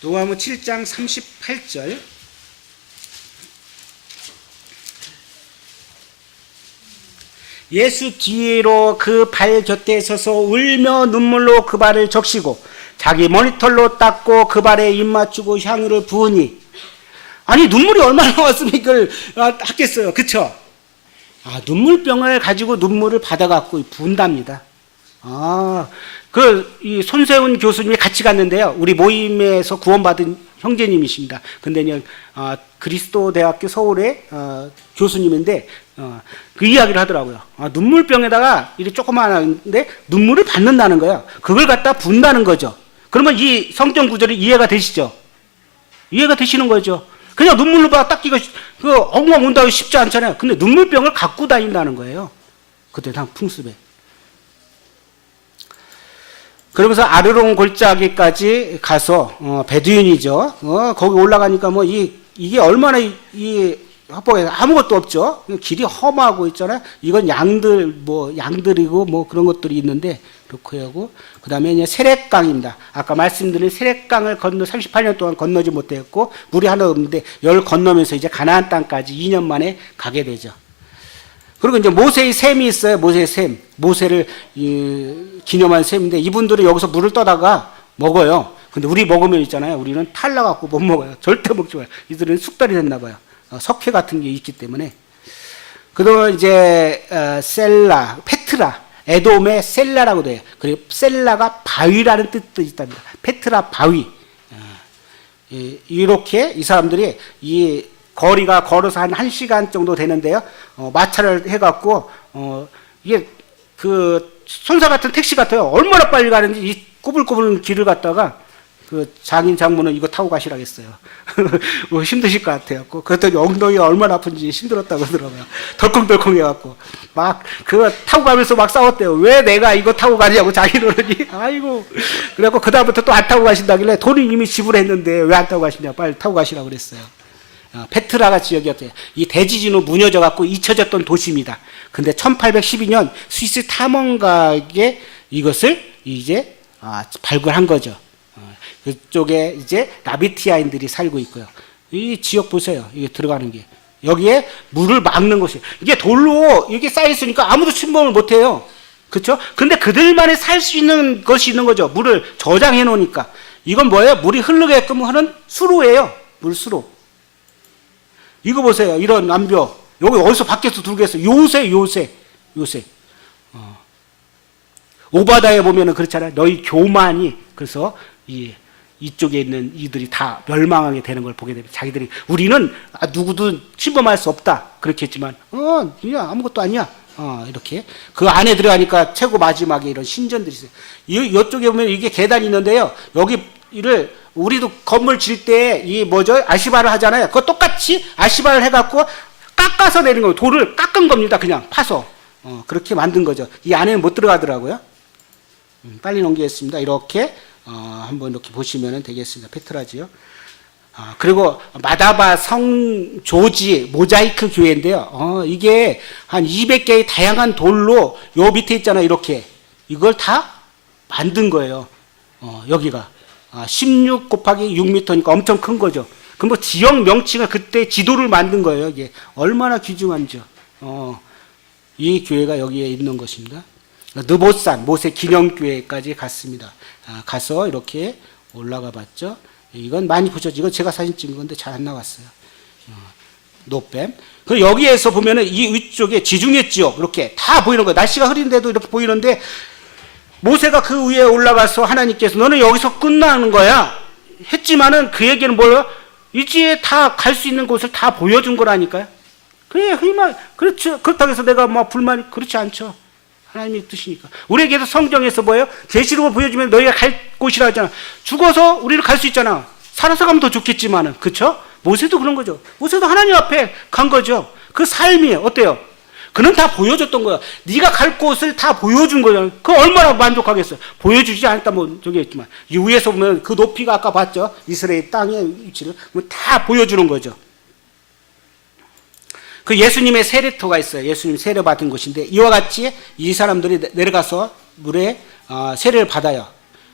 누가복음 7장 38절. 예수 뒤로 그 발 곁에 서서 울며 눈물로 그 발을 적시고 자기 머리털로 닦고 그 발에 입 맞추고 향유를 부으니, 아니 눈물이 얼마나 나왔으면 이걸 하겠어요. 그쵸? 눈물병을 가지고 눈물을 받아갖고 부은답니다. 이 손세훈 교수님이 같이 갔는데요. 우리 모임에서 구원받은 형제님이십니다. 근데 그리스도 대학교 서울의 교수님인데 그 이야기를 하더라고요. 눈물병에다가 이렇게 조그마한데 눈물을 받는다는 거예요. 그걸 갖다 분다는 거죠. 그러면 이 성경 구절이 이해가 되시죠? 이해가 되시는 거죠. 그냥 눈물로 닦기가 엉엉 운다고 쉽지 않잖아요. 근데 눈물병을 갖고 다닌다는 거예요. 그때 당 풍습에. 그러면서 아르론 골짜기까지 가서 베두인이죠. 거기 올라가니까 이게 얼마나 이 합법에 아무것도 없죠. 길이 험하고 있잖아요. 이건 양들이고 그런 것들이 있는데 그렇고 하고 그다음에 이제 세례강입니다. 아까 말씀드린 세례강을 38년 동안 건너지 못했고 물이 하나 없는데 열 건너면서 이제 가나안 땅까지 2년 만에 가게 되죠. 그리고 이제 모세의 샘이 있어요. 모세의 샘. 모세를 기념한 샘인데 이분들은 여기서 물을 떠다가 먹어요. 근데 우리 먹으면 있잖아요. 우리는 탈나갖고 못 먹어요. 절대 먹지 마요. 이들은 숙달이 됐나 봐요. 석회 같은 게 있기 때문에. 그동안 이제 셀라, 페트라, 에돔의 셀라라고 돼요. 그리고 셀라가 바위라는 뜻도 있답니다. 페트라 바위. 이렇게 이 사람들이 이 거리가 걸어서 한 1시간 정도 되는데요. 마차를 해갖고 이게 그 손사 같은 택시 같아요. 얼마나 빨리 가는지 이 꼬불꼬불 길을 갔다가 그 장인 장모는 이거 타고 가시라겠어요. 힘드실 것 같아요. 그랬더니 엉덩이가 얼마나 아픈지 힘들었다고 그러더라고요. 덜컹덜컹 해갖고 막 그거 타고 가면서 막 싸웠대요. 왜 내가 이거 타고 가냐고 자기노는이. 아이고. 그래갖고 그 다음부터 또 안 타고 가신다길래 돈을 이미 지불했는데 왜 안 타고 가시냐. 빨리 타고 가시라고 그랬어요. 페트라가 지역이었대요. 이 대지진 후 무너져 갖고 잊혀졌던 도시입니다. 근데 1812년 스위스 탐험가에게 이것을 이제 발굴한 거죠. 그쪽에 이제 나비티아인들이 살고 있고요. 이 지역 보세요. 이게 들어가는 게. 여기에 물을 막는 것이. 이게 돌로 이렇게 쌓여있으니까 아무도 침범을 못 해요. 그렇죠? 근데 그들만이 살 수 있는 것이 있는 거죠. 물을 저장해 놓으니까. 이건 뭐예요? 물이 흐르게끔 하는 수로예요. 물수로. 이거 보세요. 이런 암벽. 여기 어디서 밖에서 들겠어요. 요새. 오바다에 보면은 그렇잖아요. 너희 교만이. 그래서 이쪽에 있는 이들이 다 멸망하게 되는 걸 보게 됩니다. 자기들이 우리는 누구도 침범할 수 없다. 그렇게 했지만 그냥 아무것도 아니야. 이렇게 그 안에 들어가니까 최고 마지막에 이런 신전들이 있어요. 이쪽에 보면 이게 계단이 있는데요. 여기를 우리도 건물 질 때 아시바를 하잖아요. 그거 똑같이 아시바를 해갖고 깎아서 내린 거예요. 돌을 깎은 겁니다. 그냥 파서 그렇게 만든 거죠. 이 안에는 못 들어가더라고요. 빨리 넘기겠습니다. 이렇게 한번 이렇게 보시면 되겠습니다. 페트라지요. 그리고 마다바 성조지 모자이크 교회인데요. 이게 한 200개의 다양한 돌로 요 밑에 있잖아요. 이렇게 이걸 다 만든 거예요. 여기가 16 곱하기 6m니까 엄청 큰 거죠. 그럼 지역 명칭을 그때 지도를 만든 거예요. 이게 얼마나 귀중한지요. 이 교회가 여기에 있는 것입니다. 느보산 모세 기념교회까지 갔습니다. 가서 이렇게 올라가 봤죠. 이건 많이 보셨죠. 이건 제가 사진 찍은 건데 잘 안 나왔어요. 노뱀. 그리고 여기에서 보면은 이 위쪽에 지중해 지역 이렇게 다 보이는 거예요. 날씨가 흐린데도 이렇게 보이는데 모세가 그 위에 올라가서 하나님께서 너는 여기서 끝나는 거야 했지만은 그에게는 뭐예요? 이제 다 갈 수 있는 곳을 다 보여준 거라니까요. 그래, 그렇죠. 그렇다고 해서 내가 불만이 그렇지 않죠. 하나님의 뜻이니까. 우리에게도 성경에서 뭐예요? 계시록을 보여주면 너희가 갈 곳이라 하잖아. 죽어서 우리를 갈 수 있잖아. 살아서 가면 더 좋겠지만은, 그렇죠? 모세도 그런 거죠. 모세도 하나님 앞에 간 거죠. 그 삶이 어때요? 그는 다 보여줬던 거야. 네가 갈 곳을 다 보여준 거잖아. 그 얼마나 만족하겠어요. 보여주지 않았다 저기 했지만 이 위에서 보면 그 높이가 아까 봤죠. 이스라엘 땅의 위치를 다 보여주는 거죠. 그 예수님의 세례터가 있어요. 예수님 세례 받은 곳인데 이와 같이 이 사람들이 내려가서 물에 세례를 받아요.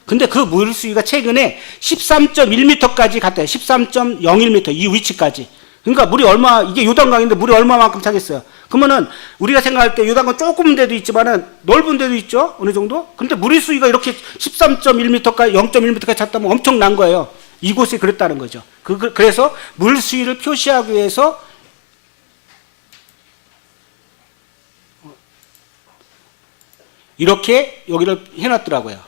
근데 그 물수위가 최근에 13.1m까지 갔대요. 13.01m 이 위치까지. 그러니까 물이 이게 요단강인데 물이 얼마만큼 차겠어요. 그러면은 우리가 생각할 때 요단강 조금 데도 있지만은 넓은 데도 있죠. 어느 정도? 근데 물의 수위가 이렇게 13.1m까지 0.1m까지 찼다면 엄청난 거예요. 이곳이 그랬다는 거죠. 그래서 물 수위를 표시하기 위해서 이렇게 여기를 해놨더라고요.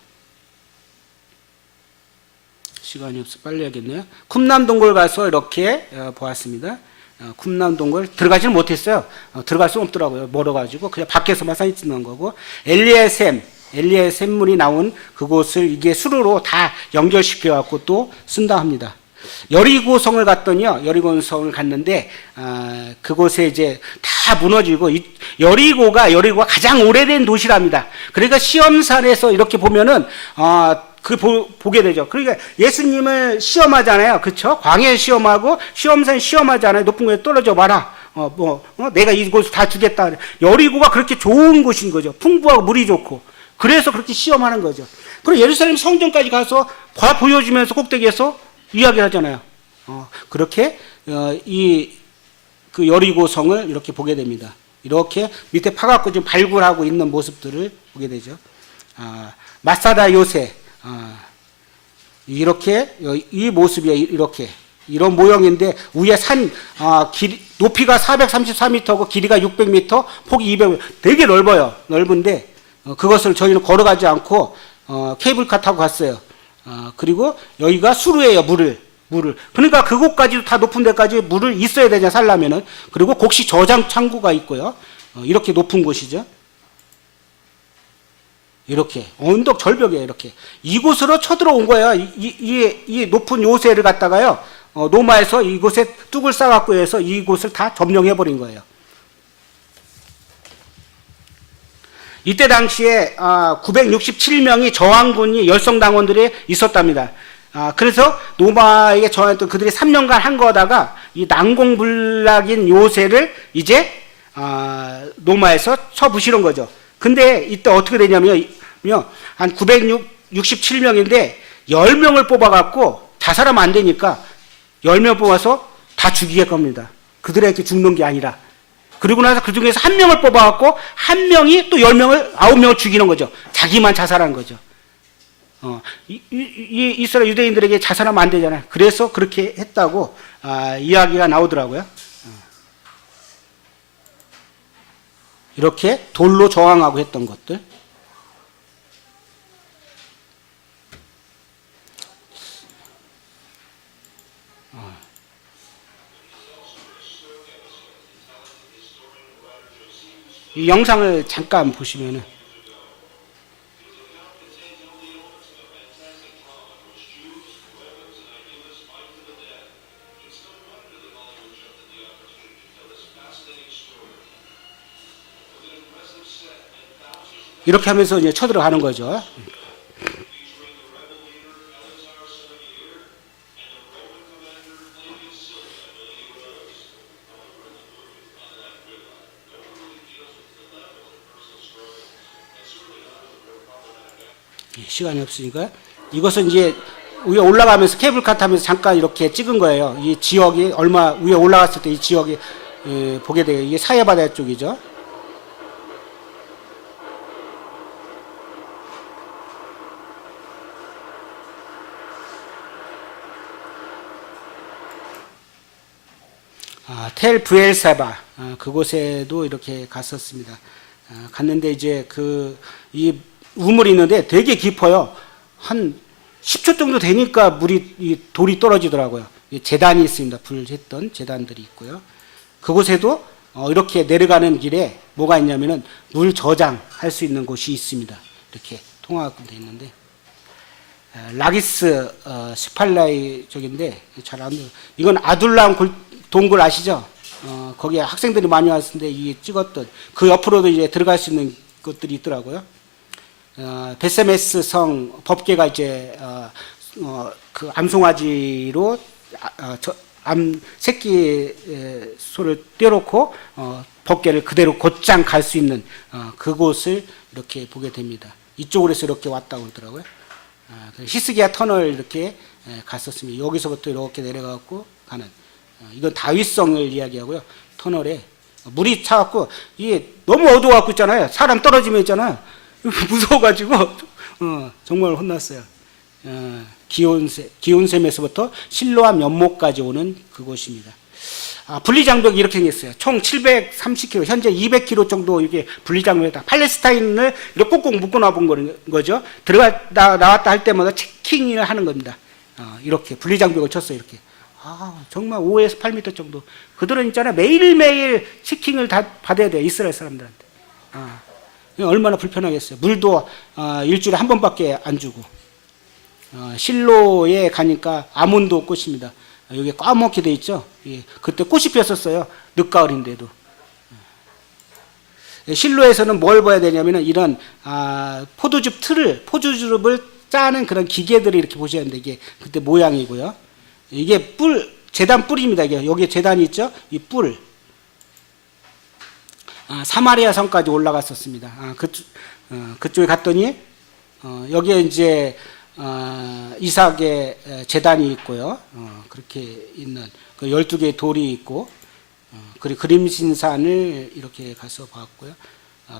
시간이 없어 빨리 해야겠네요. 쿰남동굴 가서 이렇게 보았습니다. 쿰남동굴 들어가지는 못했어요. 들어갈 수 없더라고요. 멀어가지고 그냥 밖에서만 사진 찍는 거고, 엘리의 샘물이 나온 그곳을 이게 수로로 다 연결시켜 갖고 또 쓴다 합니다. 여리고성을 갔더니요, 여리고성을 갔는데 그곳에 이제 다 무너지고, 여리고가 가장 오래된 도시랍니다. 그러니까 시험산에서 이렇게 보면은 보게 되죠. 그러니까 예수님을 시험하잖아요, 그렇죠? 광해 시험하고 시험산 시험하잖아요. 높은 곳에 떨어져 봐라. 내가 이곳을 다 주겠다. 여리고가 그렇게 좋은 곳인 거죠. 풍부하고 물이 좋고. 그래서 그렇게 시험하는 거죠. 그리고 예루살렘 성전까지 가서 보여주면서 꼭대기에서 이야기를 하잖아요. 그렇게 그 여리고성을 이렇게 보게 됩니다. 이렇게 밑에 파갖고 지금 발굴하고 있는 모습들을 보게 되죠. 마사다 요새, 이렇게 이 모습이 이렇게 이런 모형인데, 위에 산 높이가 434m고 길이가 600m, 폭이 200m, 되게 넓어요. 넓은데 그것을 저희는 걸어가지 않고 케이블카 타고 갔어요. 그리고 여기가 수루예요. 물을. 그러니까 그곳까지도 다 높은 데까지 물을 있어야 되냐, 살려면은. 그리고 곡식 저장 창구가 있고요. 이렇게 높은 곳이죠. 이렇게 언덕 절벽이에요. 이렇게 이곳으로 쳐들어온 거예요. 이 높은 요새를 갖다가요, 로마에서 이곳에 뚝을 쌓아갖고 해서 이곳을 다 점령해 버린 거예요. 이때 당시에 967명이 저항군이 열성당원들이 있었답니다. 그래서 로마에 저항했던 그들이 3년간 한 거다가 이 난공불락인 요새를 이제 로마에서 쳐부시는 거죠. 근데 이때 어떻게 되냐면요, 한 967명인데 10명을 뽑아갖고 자살하면 안 되니까 10명 뽑아서 다 죽이게 겁니다. 그들에게 죽는 게 아니라. 그리고 나서 그 중에서 한 명을 뽑아갖고 한 명이 또 10명을, 9명을 죽이는 거죠. 자기만 자살한 거죠. 이스라엘 유대인들에게 자살하면 안 되잖아요. 그래서 그렇게 했다고 이야기가 나오더라고요. 이렇게 돌로 저항하고 했던 것들. 이 영상을 잠깐 보시면은 이렇게 하면서 이제 쳐들어가는 거죠. 시간이 없으니까 이것은 이제 위에 올라가면서 케이블카 타면서 잠깐 이렇게 찍은 거예요. 이 지역이 얼마 위에 올라갔을 때 이 지역이 보게 돼요. 이게 사해바다 쪽이죠. 텔 브엘사바, 그곳에도 이렇게 갔었습니다. 갔는데 이제 이 우물이 있는데 되게 깊어요. 한 10초 정도 되니까 돌이 떨어지더라고요. 제단이 있습니다. 불했던 제단들이 있고요. 그곳에도 이렇게 내려가는 길에 뭐가 있냐면은 물 저장할 수 있는 곳이 있습니다. 이렇게 통화가 돼 있는데, 라기스 스팔라이 쪽인데 잘 안 돼요. 이건 아둘람 동굴 아시죠? 거기에 학생들이 많이 왔는데 이게 찍었던 그 옆으로도 이제 들어갈 수 있는 것들이 있더라고요. 베세메스 성 법궤가 이제 그 암송아지로 새끼 소를 떼어놓고 법궤를 그대로 곧장 갈 수 있는 그곳을 이렇게 보게 됩니다. 이쪽으로 해서 이렇게 왔다고 그러더라고요. 히스기야 터널 이렇게 갔었습니다. 여기서부터 이렇게 내려가고 가는, 이건 다윗성을 이야기하고요. 터널에 물이 차갖고 이게 너무 어두워갖고 있잖아요. 사람 떨어지면 있잖아요. 무서워가지고 정말 혼났어요. 기온샘에서부터 실로암 연못까지 오는 그곳입니다. 분리장벽이 이렇게 생겼어요. 총 730km, 현재 200km 정도 이게 분리장벽이다. 팔레스타인을 이렇게 꼭꼭 묶어놔 본 거죠. 나왔다 할 때마다 체킹을 하는 겁니다. 이렇게 분리장벽을 쳤어요. 이렇게. 정말 5에서 8m 정도. 그들은 있잖아요. 매일매일 체킹을 다 받아야 돼요. 이스라엘 사람들한테. 얼마나 불편하겠어요. 물도 일주일에 한 번밖에 안 주고. 실로에 가니까 아몬드 꽃입니다. 여기 까맣게 돼 있죠. 예, 그때 꽃이 피었었어요. 늦가을인데도. 실로에서는 뭘 봐야 되냐면은 이런 포도즙을 짜는 그런 기계들을 이렇게 보셔야 되는데 이게 그때 모양이고요. 이게 제단 뿔입니다. 이게 여기 제단이 있죠. 이 뿔. 사마리아 성까지 올라갔었습니다. 그쪽에 갔더니 여기에 이제 이삭의 제단이 있고요. 그렇게 있는 그 12개의 돌이 있고, 그리고 그림신산을 이렇게 가서 봤고요.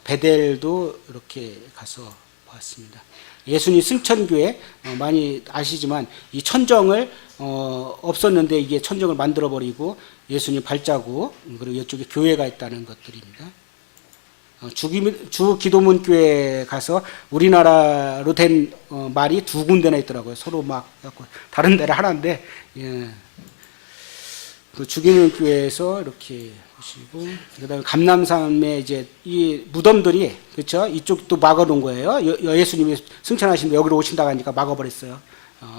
베델도 이렇게 가서 봤습니다. 예수님 승천교회 많이 아시지만 이 천정을 없었는데 이게 천정을 만들어 버리고 예수님 발자국, 그리고 이쪽에 교회가 있다는 것들입니다. 주기도문 교회에 가서 우리나라로 된 말이 두 군데나 있더라고요. 서로 막 다른 데는 하나인데, 예. 그 주기도문 교회에서 이렇게 보시고, 그다음에 감람산에 이제 이 무덤들이, 그렇죠? 이쪽도 막아놓은 거예요. 예수님이 승천하시는데 여기로 오신다고 하니까 막아버렸어요.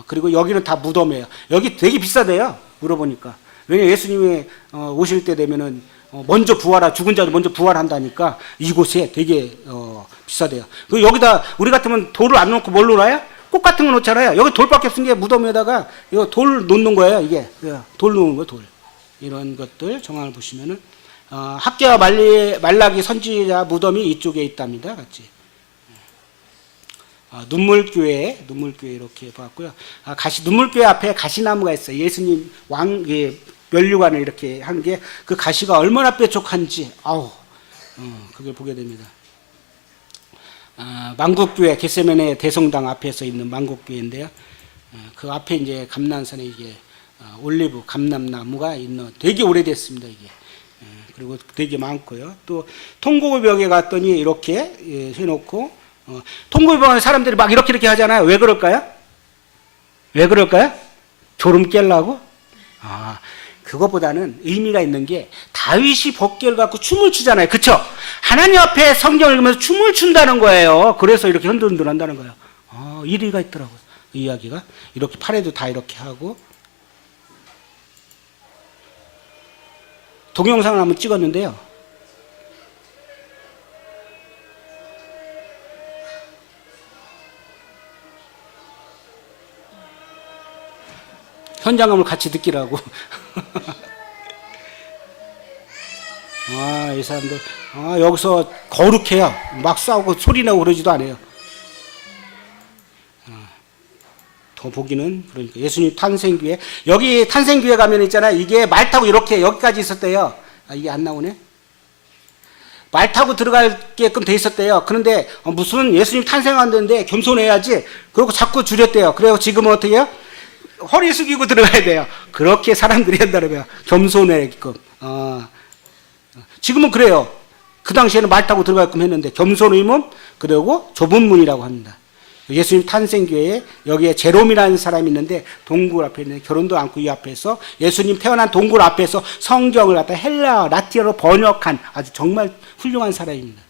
그리고 여기는 다 무덤이에요. 여기 되게 비싸대요. 물어보니까. 왜냐면 예수님이 오실 때 되면은 먼저 죽은 자도 먼저 부활한다니까 이곳에 되게 비싸대요. 그 여기다 우리 같으면 돌을 안 놓고 뭘 놓아요? 꽃 같은 거 놓잖아요. 여기 돌밖에 없은 게 무덤에다가 이거 돌 놓는 거예요. 이게 돌 놓는 거 돌. 이런 것들 정황을 보시면은 학개와 말라기 선지자 무덤이 이쪽에 있답니다. 같이. 눈물교회 이렇게 봤고요. 눈물교회 앞에 가시나무가 있어요. 예수님 면류관을 이렇게 한 게 그 가시가 얼마나 뾰족한지 그걸 보게 됩니다. 만국교회 겟세마네 대성당 앞에서 있는 만국교회인데요. 그 앞에 이제 감람산에 이게 올리브 감람나무가 있는 되게 오래됐습니다. 이게. 그리고 되게 많고요. 또 통곡의벽에 갔더니 이렇게 해놓고 통곡의벽에 사람들이 막 이렇게 하잖아요. 왜 그럴까요? 졸음 깨려고? 그것보다는 의미가 있는 게 다윗이 법궤를 갖고 춤을 추잖아요. 그쵸? 하나님 앞에 성경을 읽으면서 춤을 춘다는 거예요. 그래서 이렇게 흔들흔들 한다는 거예요. 일리가 있더라고요. 이 이야기가. 이렇게 팔에도 다 이렇게 하고. 동영상을 한번 찍었는데요. 현장감을 같이 느끼라고. 이 사람들, 여기서 거룩해요. 막 싸우고 소리내고 그러지도 않아요. 더 보기는, 그러니까 예수님 탄생교회. 여기 탄생교회 가면 있잖아요. 이게 말 타고 이렇게 여기까지 있었대요. 이게 안 나오네? 말 타고 들어갈게끔 돼 있었대요. 그런데 무슨 예수님 탄생한다는데 겸손해야지. 그러고 자꾸 줄였대요. 그래서 지금은 어떻게 해요? 허리 숙이고 들어가야 돼요. 그렇게 사람들이 한다는 거야. 겸손해게끔. 지금은 그래요. 그 당시에는 말 타고 들어가게끔 했는데 겸손의 문, 그리고 좁은 문이라고 합니다. 예수님 탄생교회에 여기에 제롬이라는 사람이 있는데 동굴 앞에 있는 결혼도 않고 이 앞에서 예수님 태어난 동굴 앞에서 성경을 갖다 헬라어, 라틴어로 번역한 아주 정말 훌륭한 사람입니다.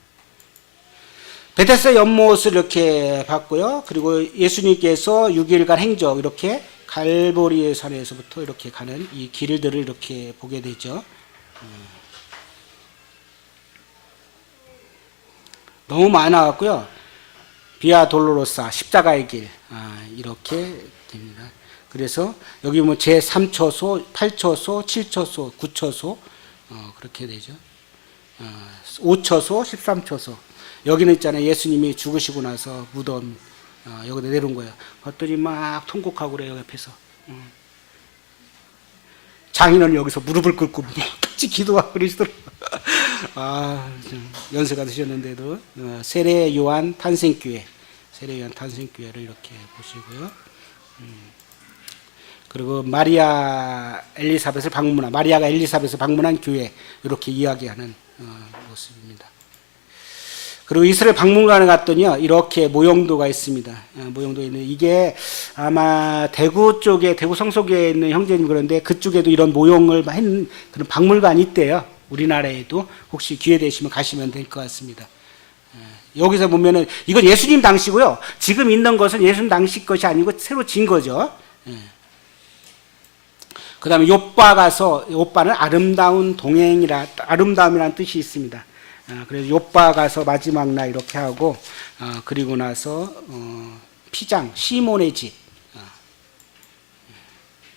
베데스다 연못을 이렇게 봤고요. 그리고 예수님께서 6일간 행적 이렇게 갈보리 산에서부터 이렇게 가는 이 길들을 이렇게 보게 되죠. 너무 많아갖고요. 비아 돌로로사 십자가의 길 이렇게 됩니다. 그래서 여기 뭐 제3처소, 8처소, 7처소, 9처소 그렇게 되죠. 5처소, 13처소. 여기는 있잖아요. 예수님이 죽으시고 나서 무덤 여기다 내려온 거예요. 봤더니 막 통곡하고 그래요. 옆에서. 장인은 여기서 무릎을 꿇고 같이 기도하고 그러시더라고요. 연세가 드셨는데도 세례 요한 탄생교회를 이렇게 보시고요. 그리고 마리아가 엘리사벳을 방문한 교회 이렇게 이야기하는 모습입니다. 그리고 이스라엘 박물관에 갔더니요 이렇게 모형도가 있습니다. 모형도 있는 이게 아마 대구 쪽에 대구 성소교에 있는 형제님 그런데 그쪽에도 이런 모형을 한 그런 박물관이 있대요. 우리나라에도 혹시 기회 되시면 가시면 될 것 같습니다. 여기서 보면은 이건 예수님 당시고요. 지금 있는 것은 예수님 당시 것이 아니고 새로 진 거죠. 그 다음에 욥바 가서 욥바는 아름다움이라는 뜻이 있습니다. 그래서 욥바 가서 마지막 날 이렇게 하고 그리고 나서 피장 시몬의 집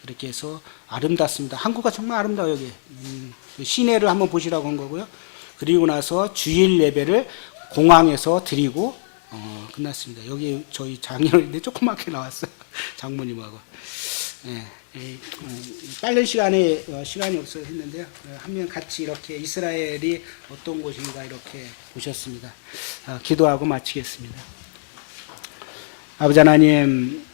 이렇게 해서 아름답습니다. 한국가 정말 아름다워요. 여기 시내를 한번 보시라고 한 거고요. 그리고 나서 주일 예배를 공항에서 드리고 끝났습니다. 여기 저희 장인어른인데 조그맣게 나왔어요. 장모님하고. 빠른 시간에 시간이 없어서 했는데요. 한 명 같이 이렇게 이스라엘이 어떤 곳인가 이렇게 보셨습니다. 기도하고 마치겠습니다. 아버지 하나님,